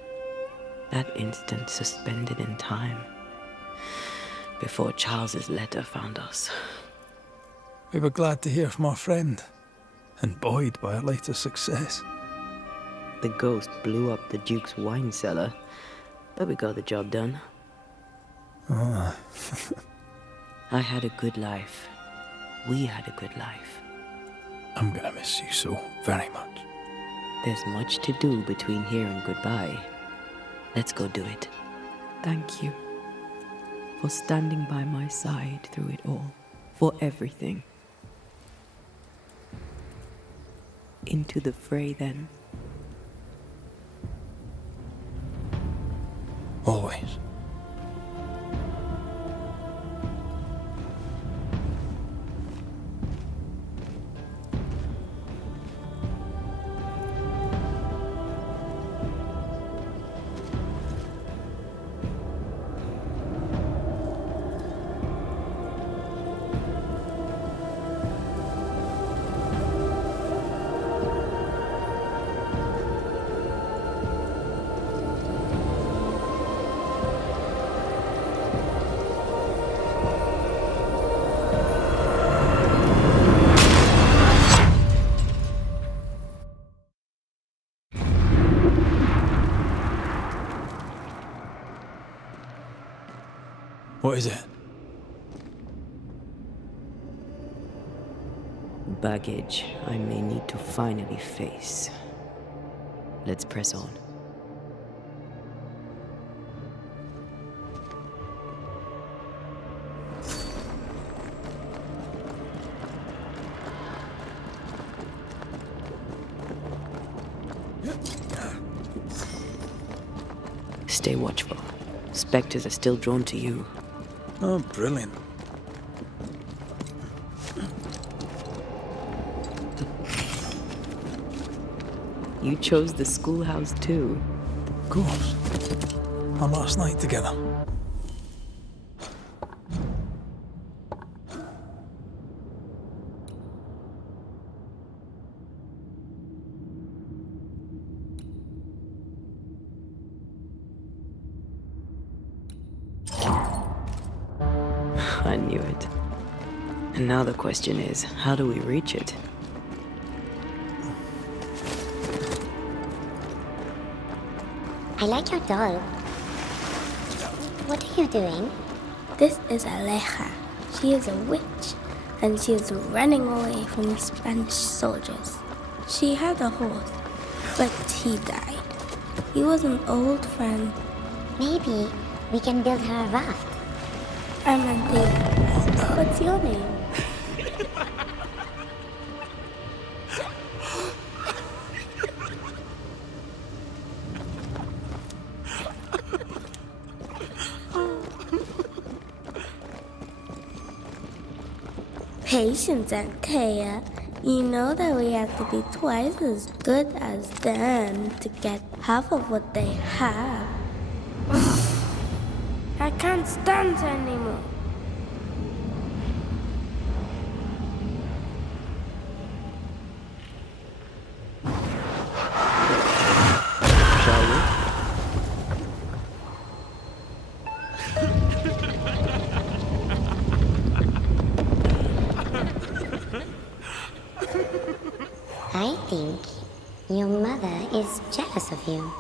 That instant suspended in time, before Charles's letter found us. We were glad to hear from our friend, and buoyed by our latest success. The ghost blew up the Duke's wine cellar, but we got the job done. Ah. I had a good life, we had a good life. I'm gonna miss you so very much. There's much to do between here and goodbye. Let's go do it. Thank you for standing by my side through it all. For everything. Into the fray, then. Always. What is it? Baggage I may need to finally face. Let's press on. Stay watchful. Spectres are still drawn to you. Oh, brilliant. You chose the schoolhouse too. Of course. Our last night together. I knew it. And now the question is, how do we reach it? I like your doll. What are you doing? This is Aleja. She is a witch, and she is running away from the Spanish soldiers. She had a horse, but he died. He was an old friend. Maybe we can build her a raft. I'm Anthea. What's your name? Patience, Anthea. You know that we have to be twice as good as them to get half of what they have. I can't stand her anymore. Shall we? I think your mother is jealous of you.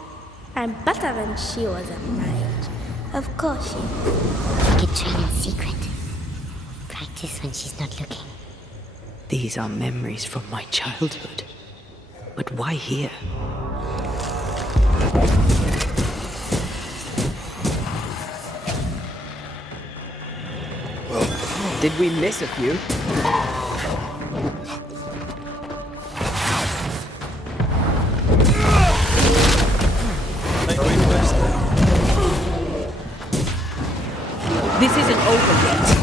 I'm better than she was at my age. Of course she is. You could train in secret. Practice when she's not looking. These are memories from my childhood. But why here? Did we miss a few? This isn't over yet.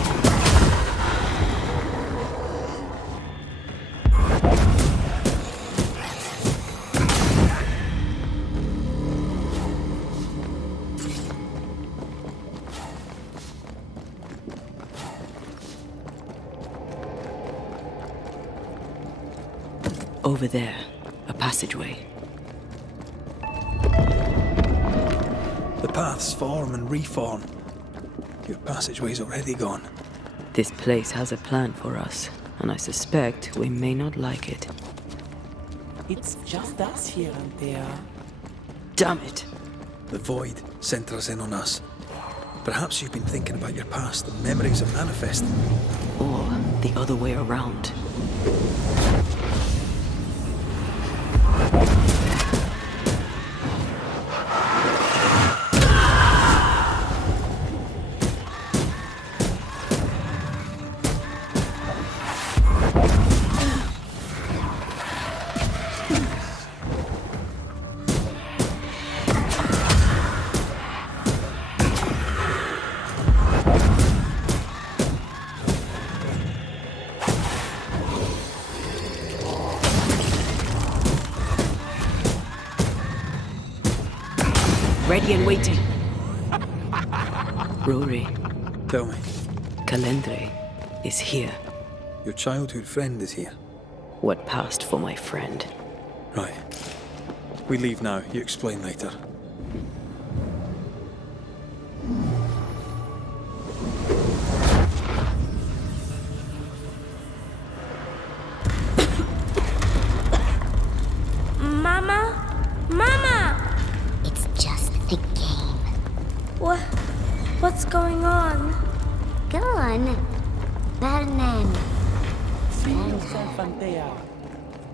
Over there, a passageway. The paths form and reform. Your passageway's already gone. This place has a plan for us, and I suspect we may not like it. It's just us here and there. Damn it! The void centres in on us. Perhaps you've been thinking about your past and memories are manifesting. Or the other way around. Ready and waiting. Rory. Tell me, Calendre is here. your childhood friend is here. What passed for my friend? Right. We leave now. You explain later. Mama? Mama! It's just a game. What's going on? Go on. Batman. Free yourself, Antea.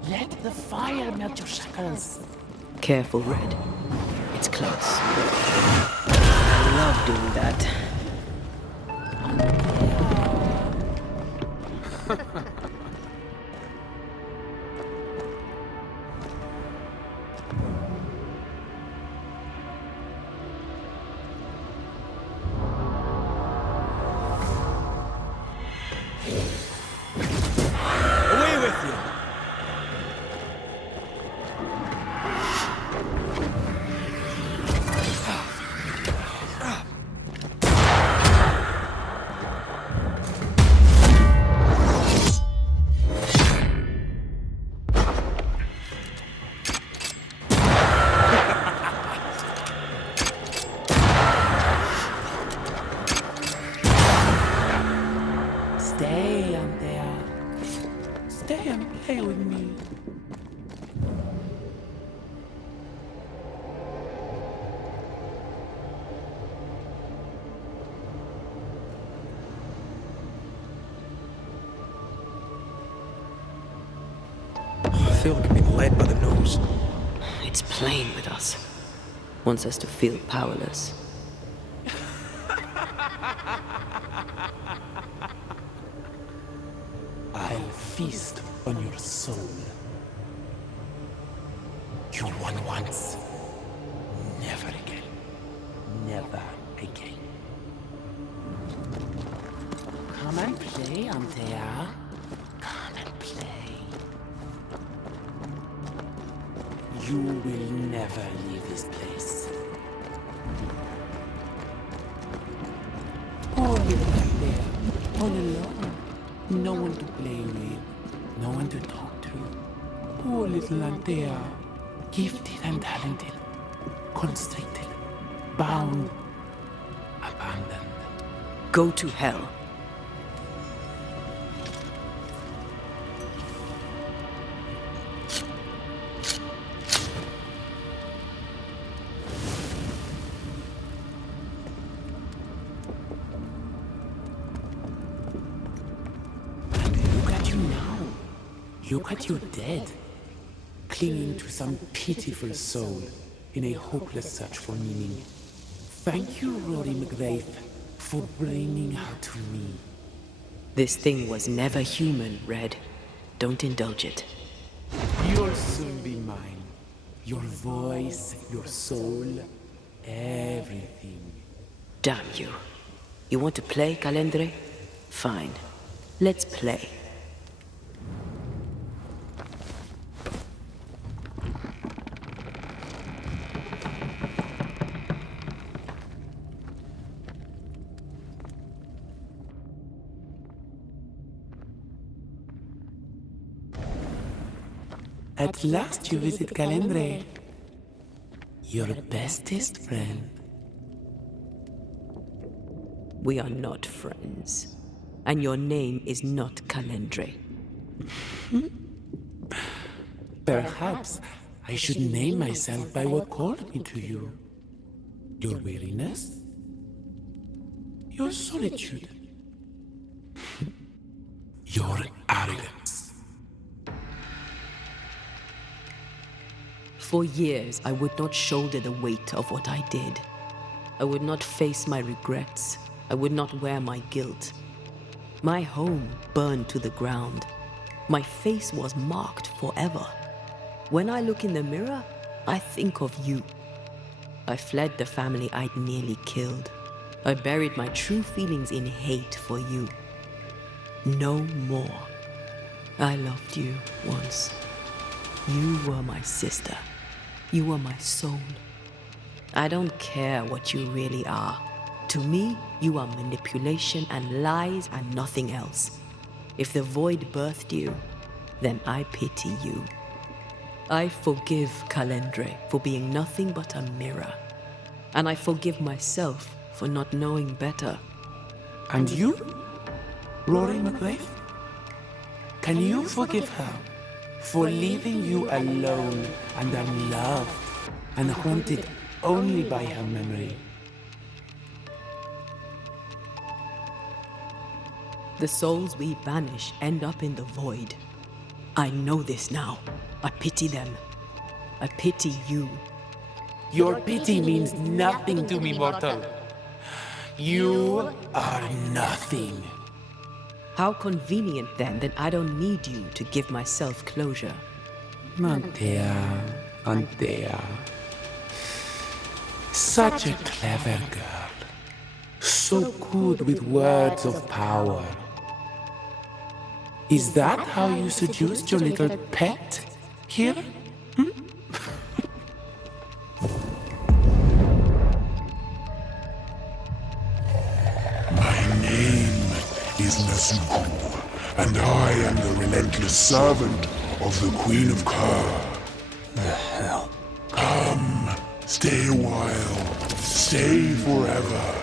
Let the fire melt your shackles. Careful, Red. It's close. I love doing that. Away with you! Stay, Antea. Stay and play with me. I feel like I'm being led by the nose. It's playing with us. Wants us to feel powerless. I'll feast on your soul. You won once. Never again. Never again. Come and play, Antea. Come and play. You will never leave this place. Oh, little Antea. All alone. No one to play with, no one to talk to. Poor little Antea, gifted and talented, constricted, bound, abandoned. Go to hell. Look at you dead, clinging to some pitiful soul in a hopeless search for meaning. Thank you, Rory McGrath, for bringing her to me. This thing was never human, Red. Don't indulge it. You'll soon be mine. Your voice, your soul, everything. Damn you. You want to play, Calendre? Fine. Let's play. At last you visit Calendre, your bestest friend. We are not friends. And your name is not Calendre. Perhaps I should name myself by what called me to you. Your weariness? Your solitude? your arrogance. For years, I would not shoulder the weight of what I did. I would not face my regrets. I would not wear my guilt. My home burned to the ground. My face was marked forever. When I look in the mirror, I think of you. I fled the family I'd nearly killed. I buried my true feelings in hate for you. No more. I loved you once. You were my sister. You were my soul. I don't care what you really are. To me, you are manipulation and lies and nothing else. If the void birthed you, then I pity you. I forgive Calendre for being nothing but a mirror. And I forgive myself for not knowing better. And you, Rory McGrath? Can you forgive her for leaving you alone and unloved and haunted only by her memory? The souls we banish end up in the void. I know this now. I pity them. I pity you. Your pity means nothing to me, mortal. You are nothing. How convenient then that I don't need you to give myself closure. Antea. Such a clever girl. So good with words of power. Is that how you seduced your little pet here? My name is Nasuku, and I am the relentless servant of the Queen of Kerr. The hell? Come, stay a while, stay forever.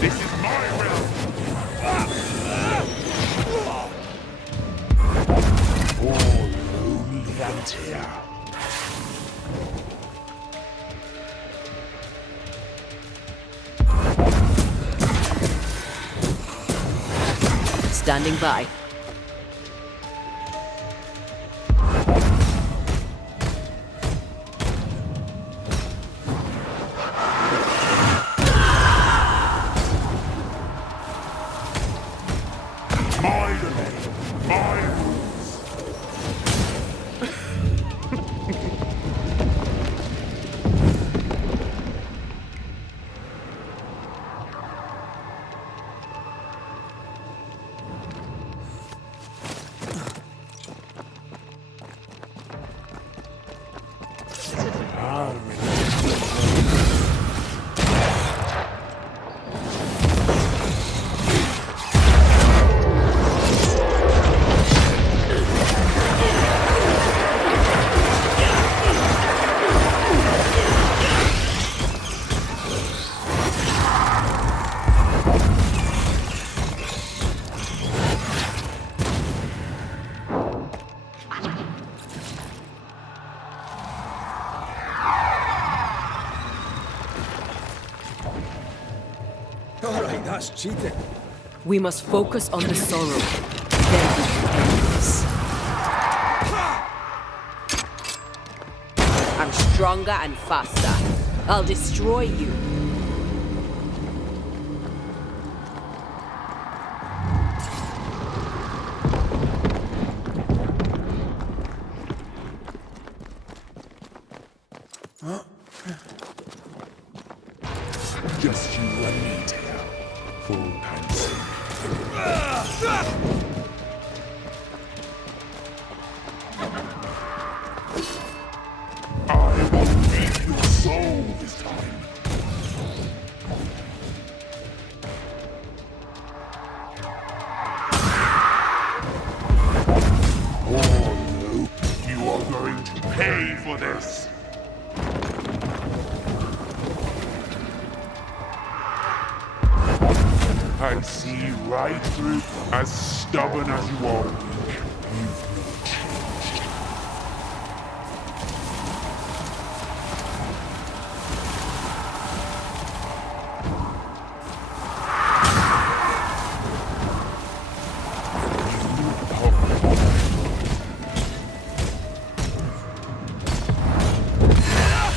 This is my realm. Oh, lonely frontier. Standing by. My domain, my rules. All right, that's cheating. We must focus on the sorrow. Then we can end this. I'm stronger and faster. I'll destroy you. Just you and me, Taya. For all time's sake. I will reap your soul this time. Oh no, you are going to pay for this. I see right through them. As stubborn as you are.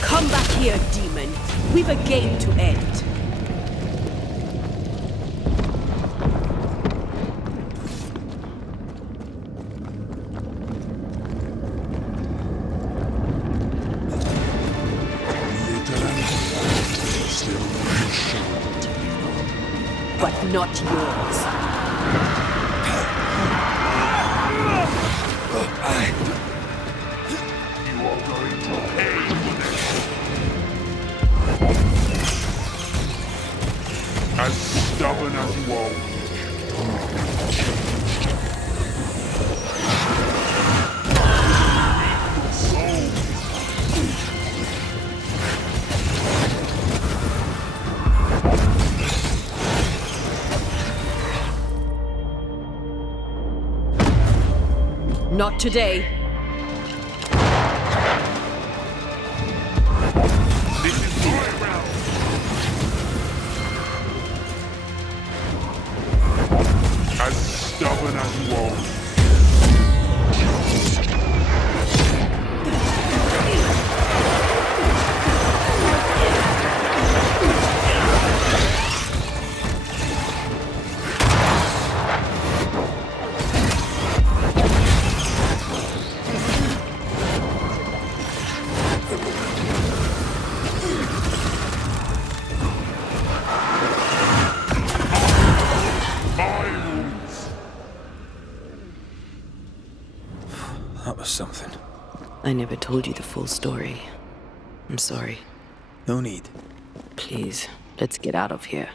Come back here, demon. We've a game to end. But not yours. You are going to pay for this. As stubborn as you are. Not today. This is my realm. As stubborn as you are. That was something. I never told you the full story. I'm sorry. No need. Please, let's get out of here.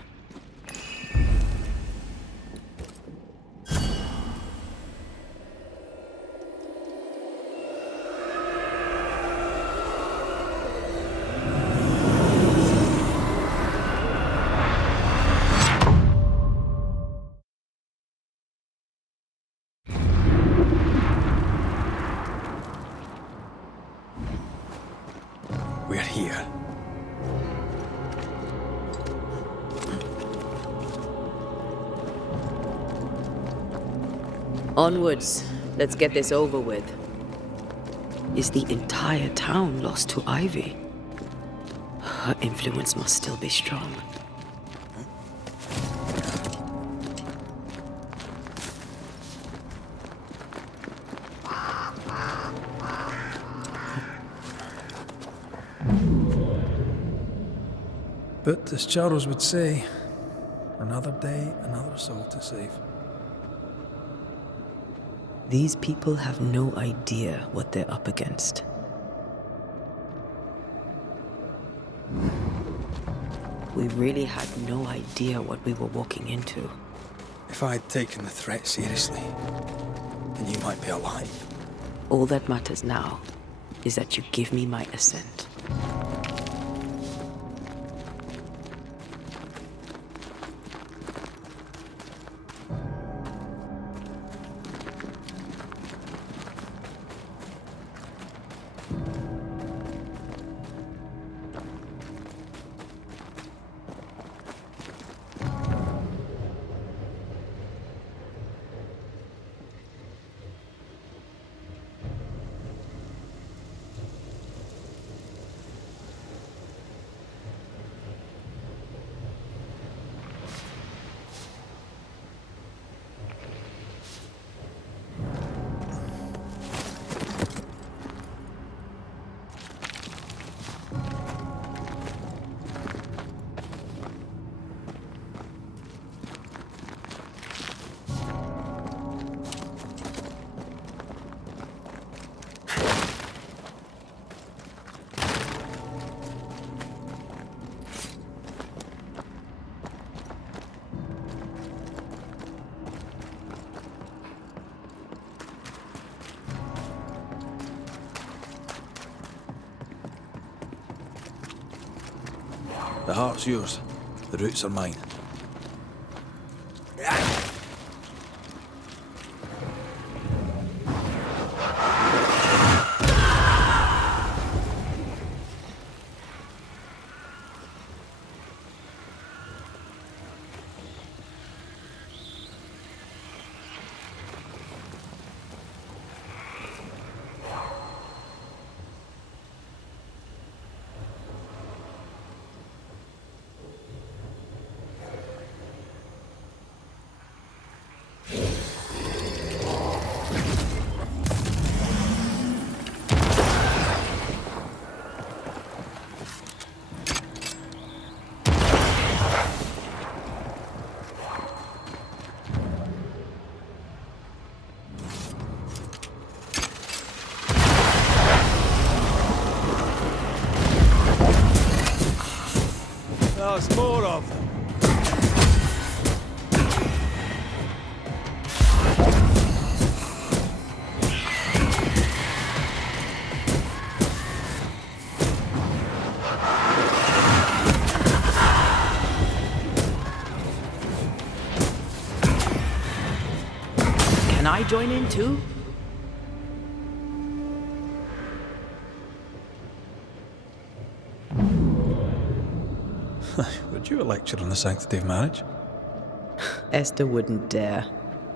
We're here. Onwards. Let's get this over with. Is the entire town lost to Ivy? Her influence must still be strong. But as Charles would say, another day, another soul to save. These people have no idea what they're up against. We really had no idea what we were walking into. If I'd taken the threat seriously, then you might be alive. All that matters now is that you give me my assent. The heart's yours. The roots are mine. us more of them. Can I join in too? Would you a lecture on the sanctity of marriage? Esther wouldn't dare.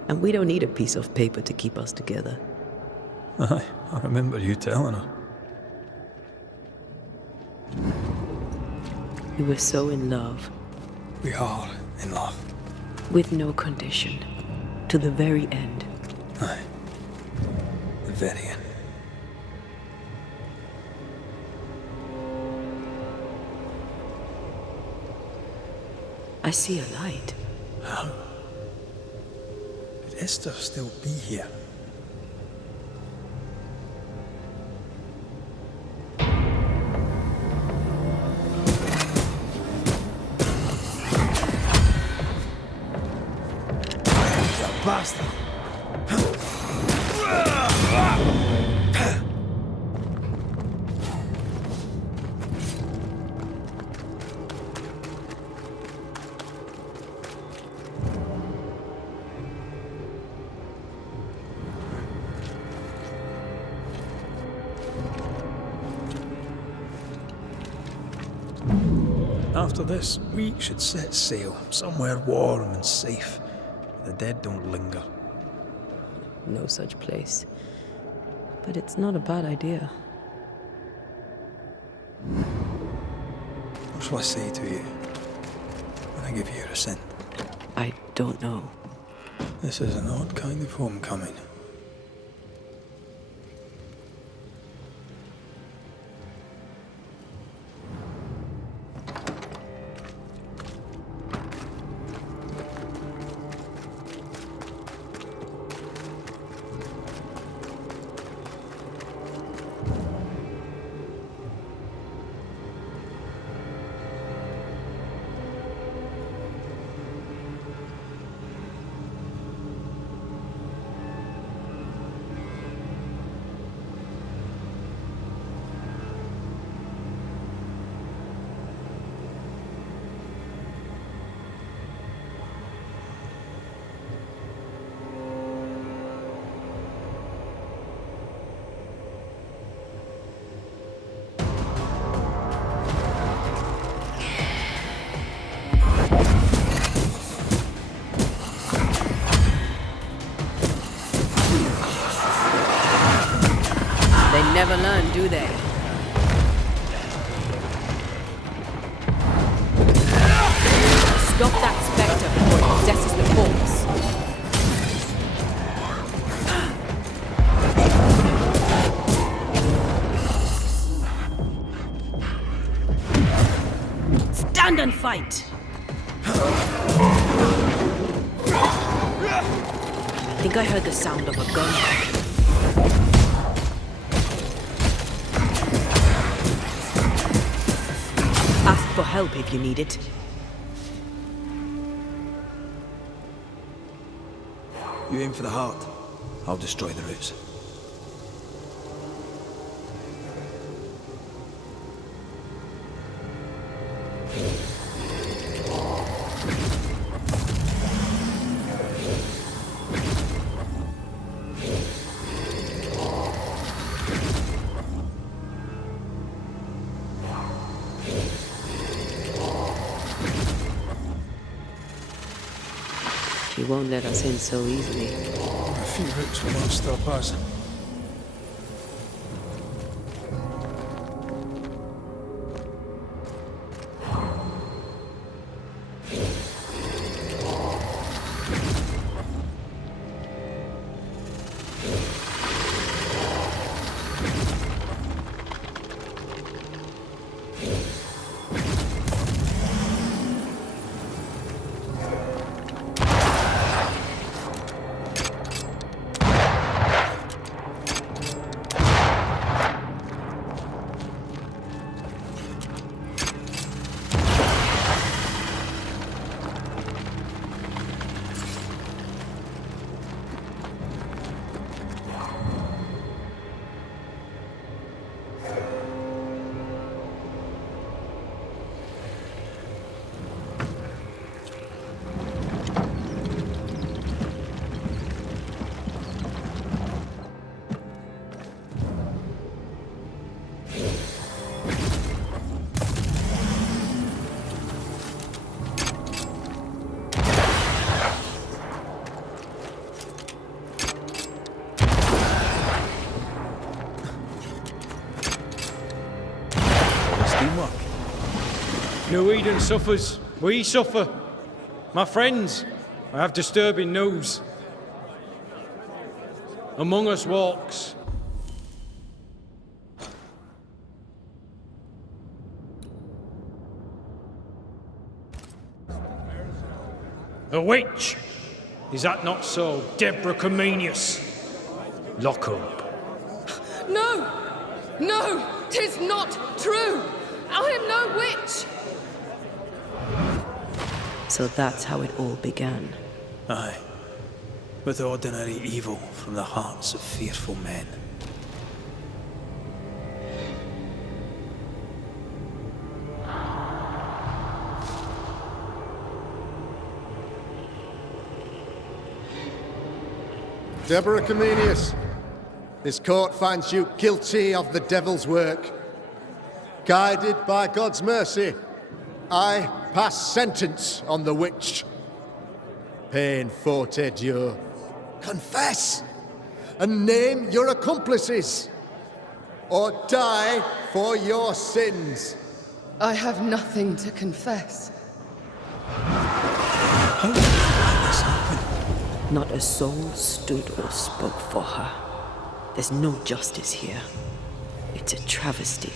And we don't need a piece of paper to keep us together. Aye, I remember you telling her. We were so in love. We are in love. With no condition. To the very end. Aye. The very end. I see a light. How? Could Esther still be here? You bastard! After this, we should set sail somewhere warm and safe. The dead don't linger. No such place. But it's not a bad idea. What shall I say to you when I give you your assent? I don't know. This is an odd kind of homecoming. Never learn, do they? Stop that spectre before it possesses the corpse. Stand and fight! I think I heard the sound of a gun. For help if you need it. You aim for the heart, I'll destroy the roots. She won't let us in so easily. A few roots will not stop us. Teamwork. New-Eden suffers. We suffer. My friends, I have disturbing news. Among us walks a witch. Is that not so, Deborah Comenius? Lock up. No! No! 'Tis not true! I am no witch! So that's how it all began. Aye. With ordinary evil from the hearts of fearful men. Deborah Comenius, this court finds you guilty of the devil's work. Guided by God's mercy, I pass sentence on the witch. Pain forte Dieu. Confess and name your accomplices, or die for your sins. I have nothing to confess. Not a soul stood or spoke for her. There's no justice here. It's a travesty.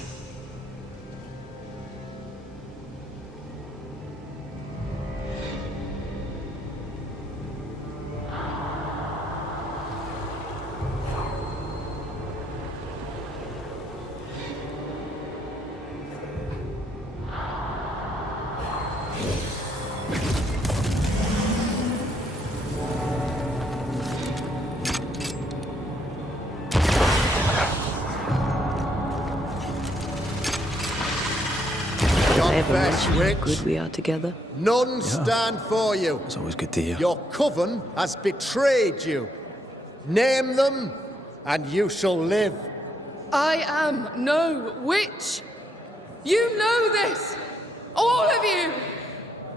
How good we are together. None stand for you. It's always good to hear. Your coven has betrayed you. Name them, and you shall live. I am no witch! You know this! All of you!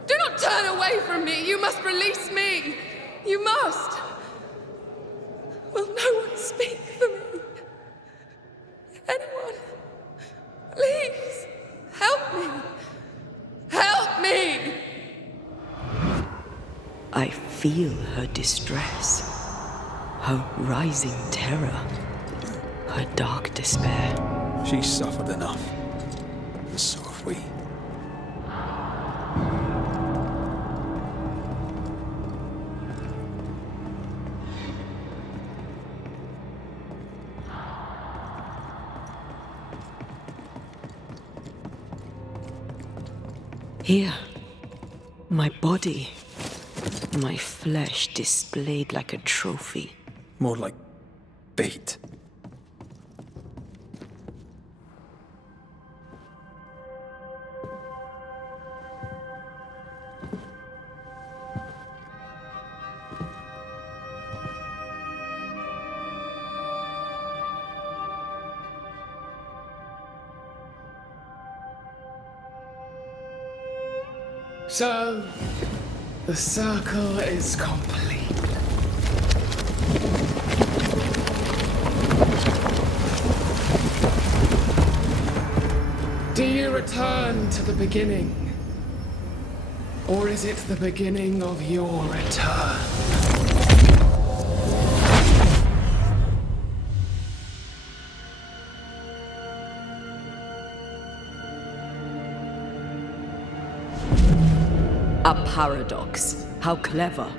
Do not turn away from me! You must release me! You must! Will no one speak for me? Anyone? Please! Help me! Help me! I feel her distress, her rising terror, her dark despair. She's suffered enough, and so have we. Here, my body, my flesh displayed like a trophy. More like bait. So, the circle is complete. Do you return to the beginning? Or is it the beginning of your return? A paradox. How clever.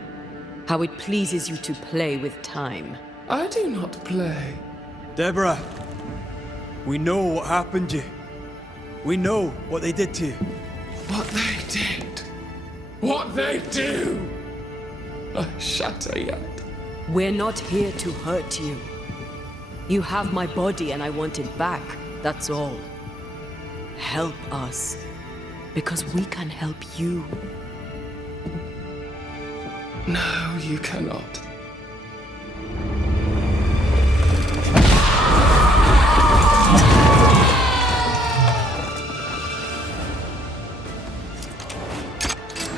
How it pleases you to play with time. I do not play. Deborah, we know what happened to you. We know what they did to you. What they did. What they do. I shatter yet. We're not here to hurt you. You have my body and I want it back. That's all. Help us. Because we can help you. No, you cannot.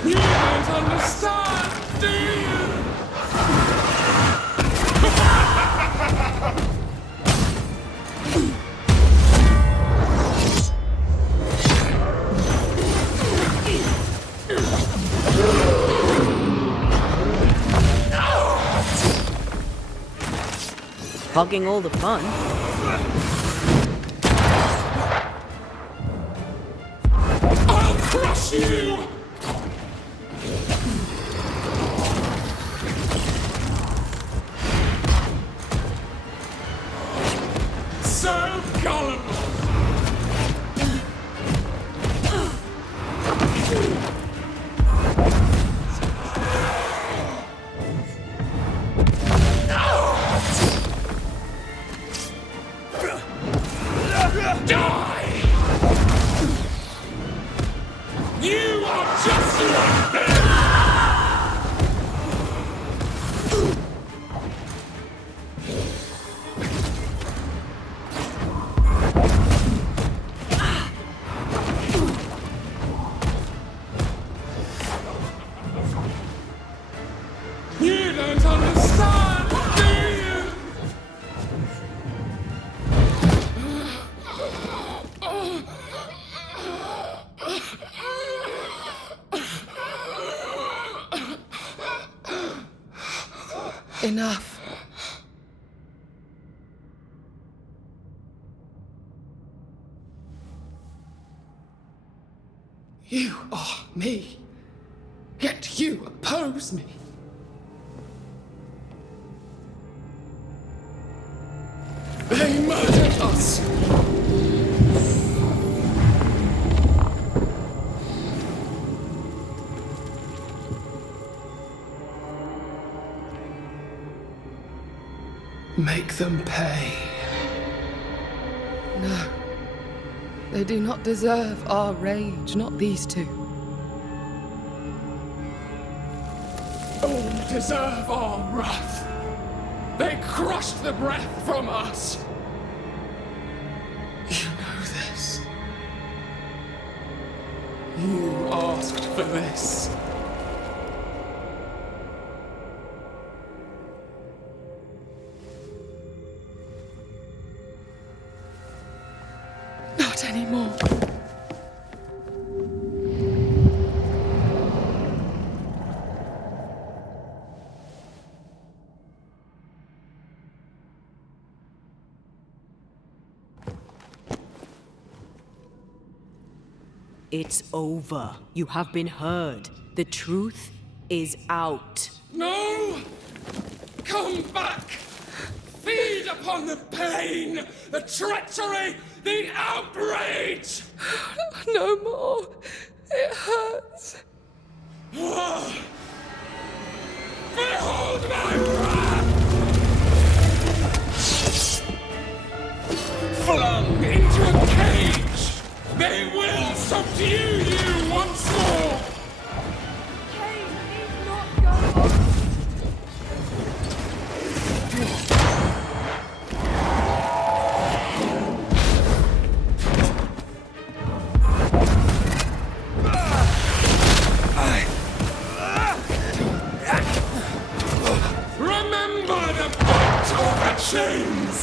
You don't understand, do you? hogging all the fun. I'll crush you! So gullible! Die! You are just like them! You don't understand, do you? Enough. You are me, yet you oppose me. They murdered us. Make them pay. No. They do not deserve our rage, not these two. All deserve our wrath. They crushed the breath from us. You know this. You asked for this. Not anymore. It's over. You have been heard. The truth is out. No! Come back! Feed upon the pain, the treachery, the outrage! No more. It hurts. Behold my wrath! Flung into a cage, they will subdue you once more! Kane need not go on. Remember the bolt of the chains!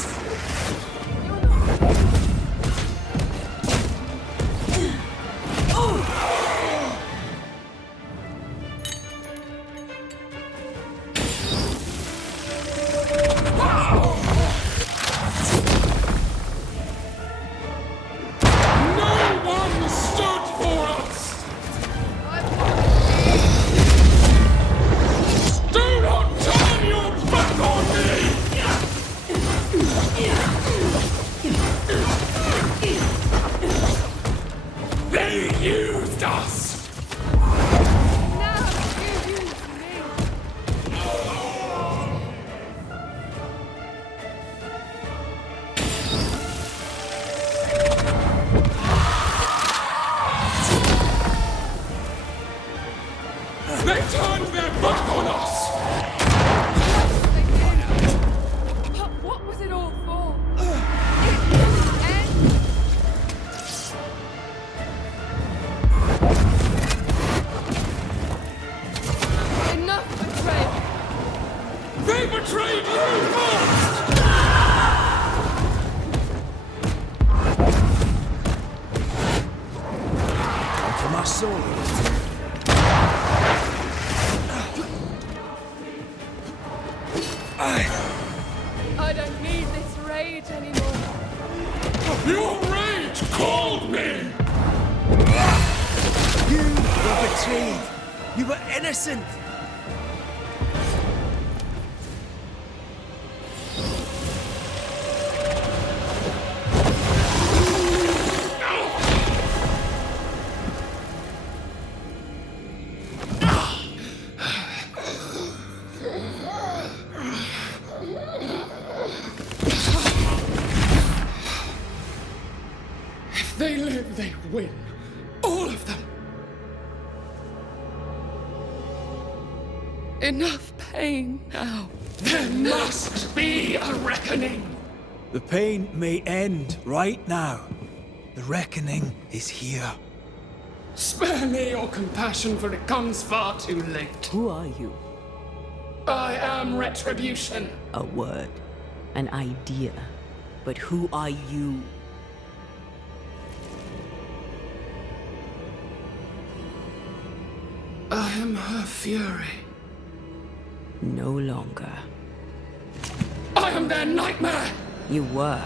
I don't need me! You were betrayed. You were innocent. If they live, they win. All of them. Enough pain now. There must be a reckoning. The pain may end right now. The reckoning is here. Spare me your compassion, for it comes far too late. Who are you? I am retribution. A word, an idea. But who are you? I am her fury. No longer. I am their nightmare! You were.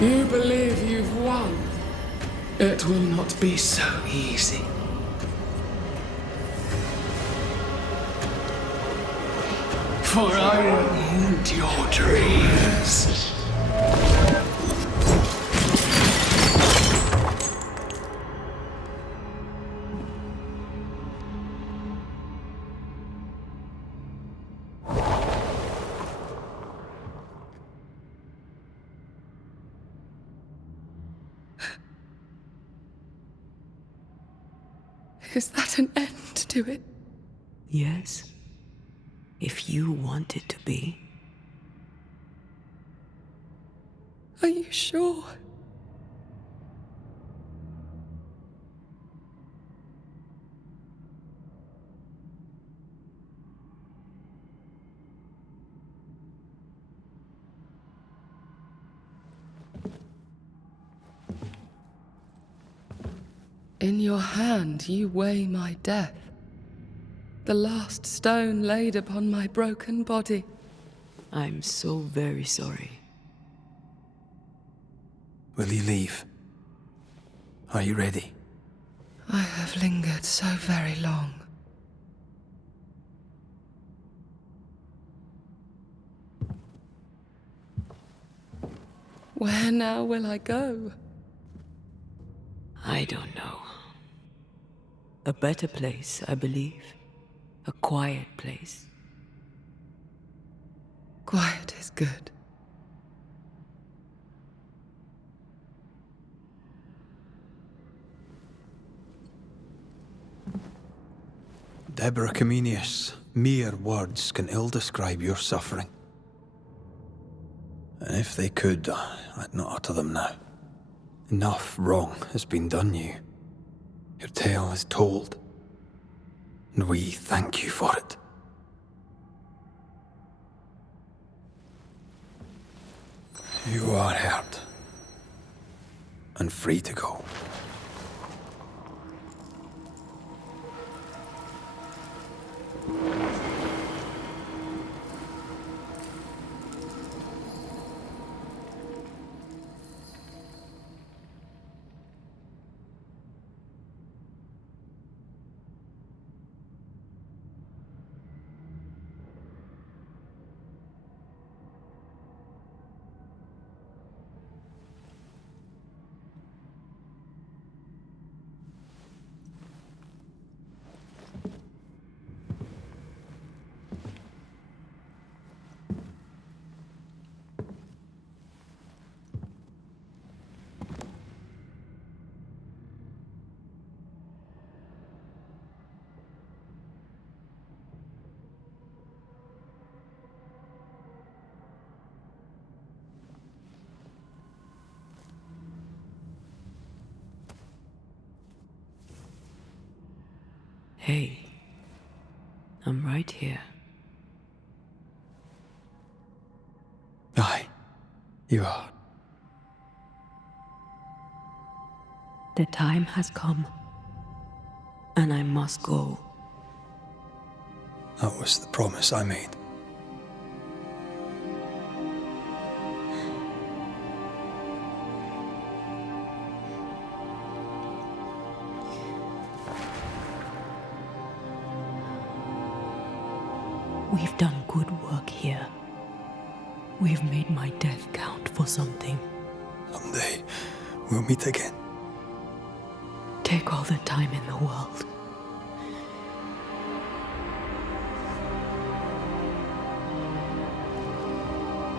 You believe you've won? It will not be so easy. For I will end your dreams. Is that an end to it? Yes. If you want it to be. Are you sure? In your hand you weigh my death, the last stone laid upon my broken body. I'm so very sorry. Will you leave? Are you ready? I have lingered so very long. Where now will I go? I don't know. A better place, I believe. A quiet place. Quiet is good. Deborah Comenius, mere words can ill describe your suffering. And if they could, I'd not utter them now. Enough wrong has been done you. Your tale is told, and we thank you for it. You are heard, and free to go. Hey, I'm right here. You are. The time has come, and I must go. That was the promise I made. We've done good work here. We've made my death count for something. Someday, we'll meet again. Take all the time in the world.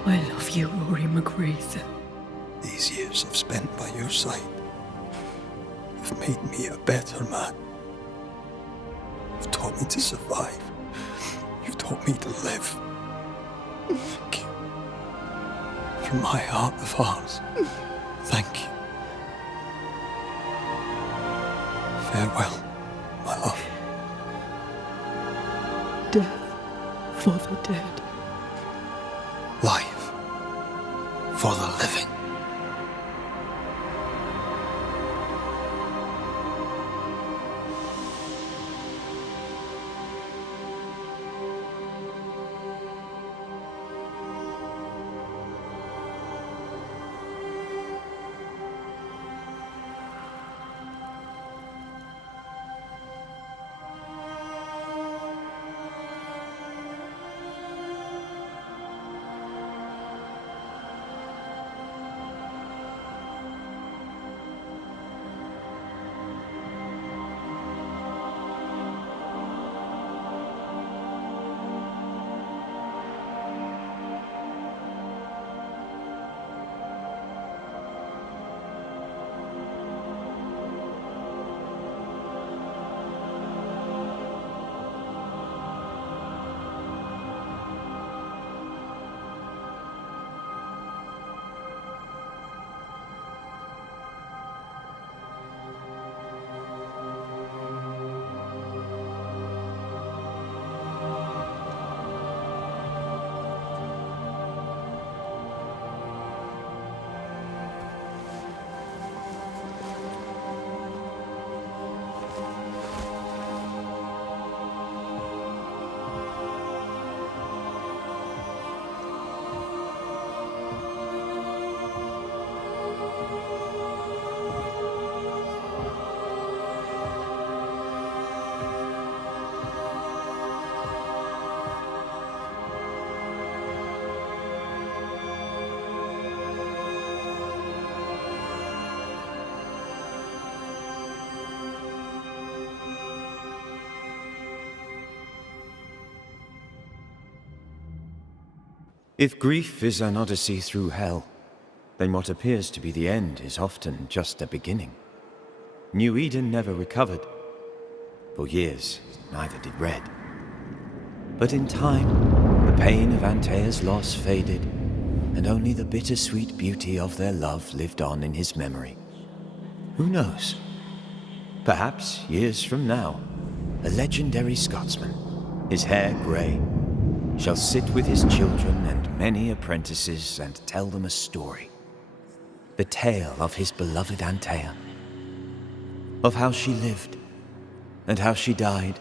I love you, Rory McGrath. These years I've spent by your side have made me a better man. You've taught me to survive. You've taught me to live. Thank you. From my heart of hearts, thank you. Farewell, my love. Death for the dead. Life for the living. If grief is an odyssey through hell, then what appears to be the end is often just a beginning. New-Eden never recovered. For years, neither did Red. But in time, the pain of Antaea's loss faded, and only the bittersweet beauty of their love lived on in his memory. Who knows? Perhaps, years from now, a legendary Scotsman, his hair grey, shall sit with his children and many apprentices and tell them a story. The tale of his beloved Antaea. Of how she lived, and how she died,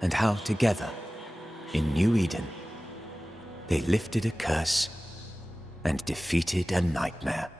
and how together, in New-Eden, they lifted a curse and defeated a nightmare.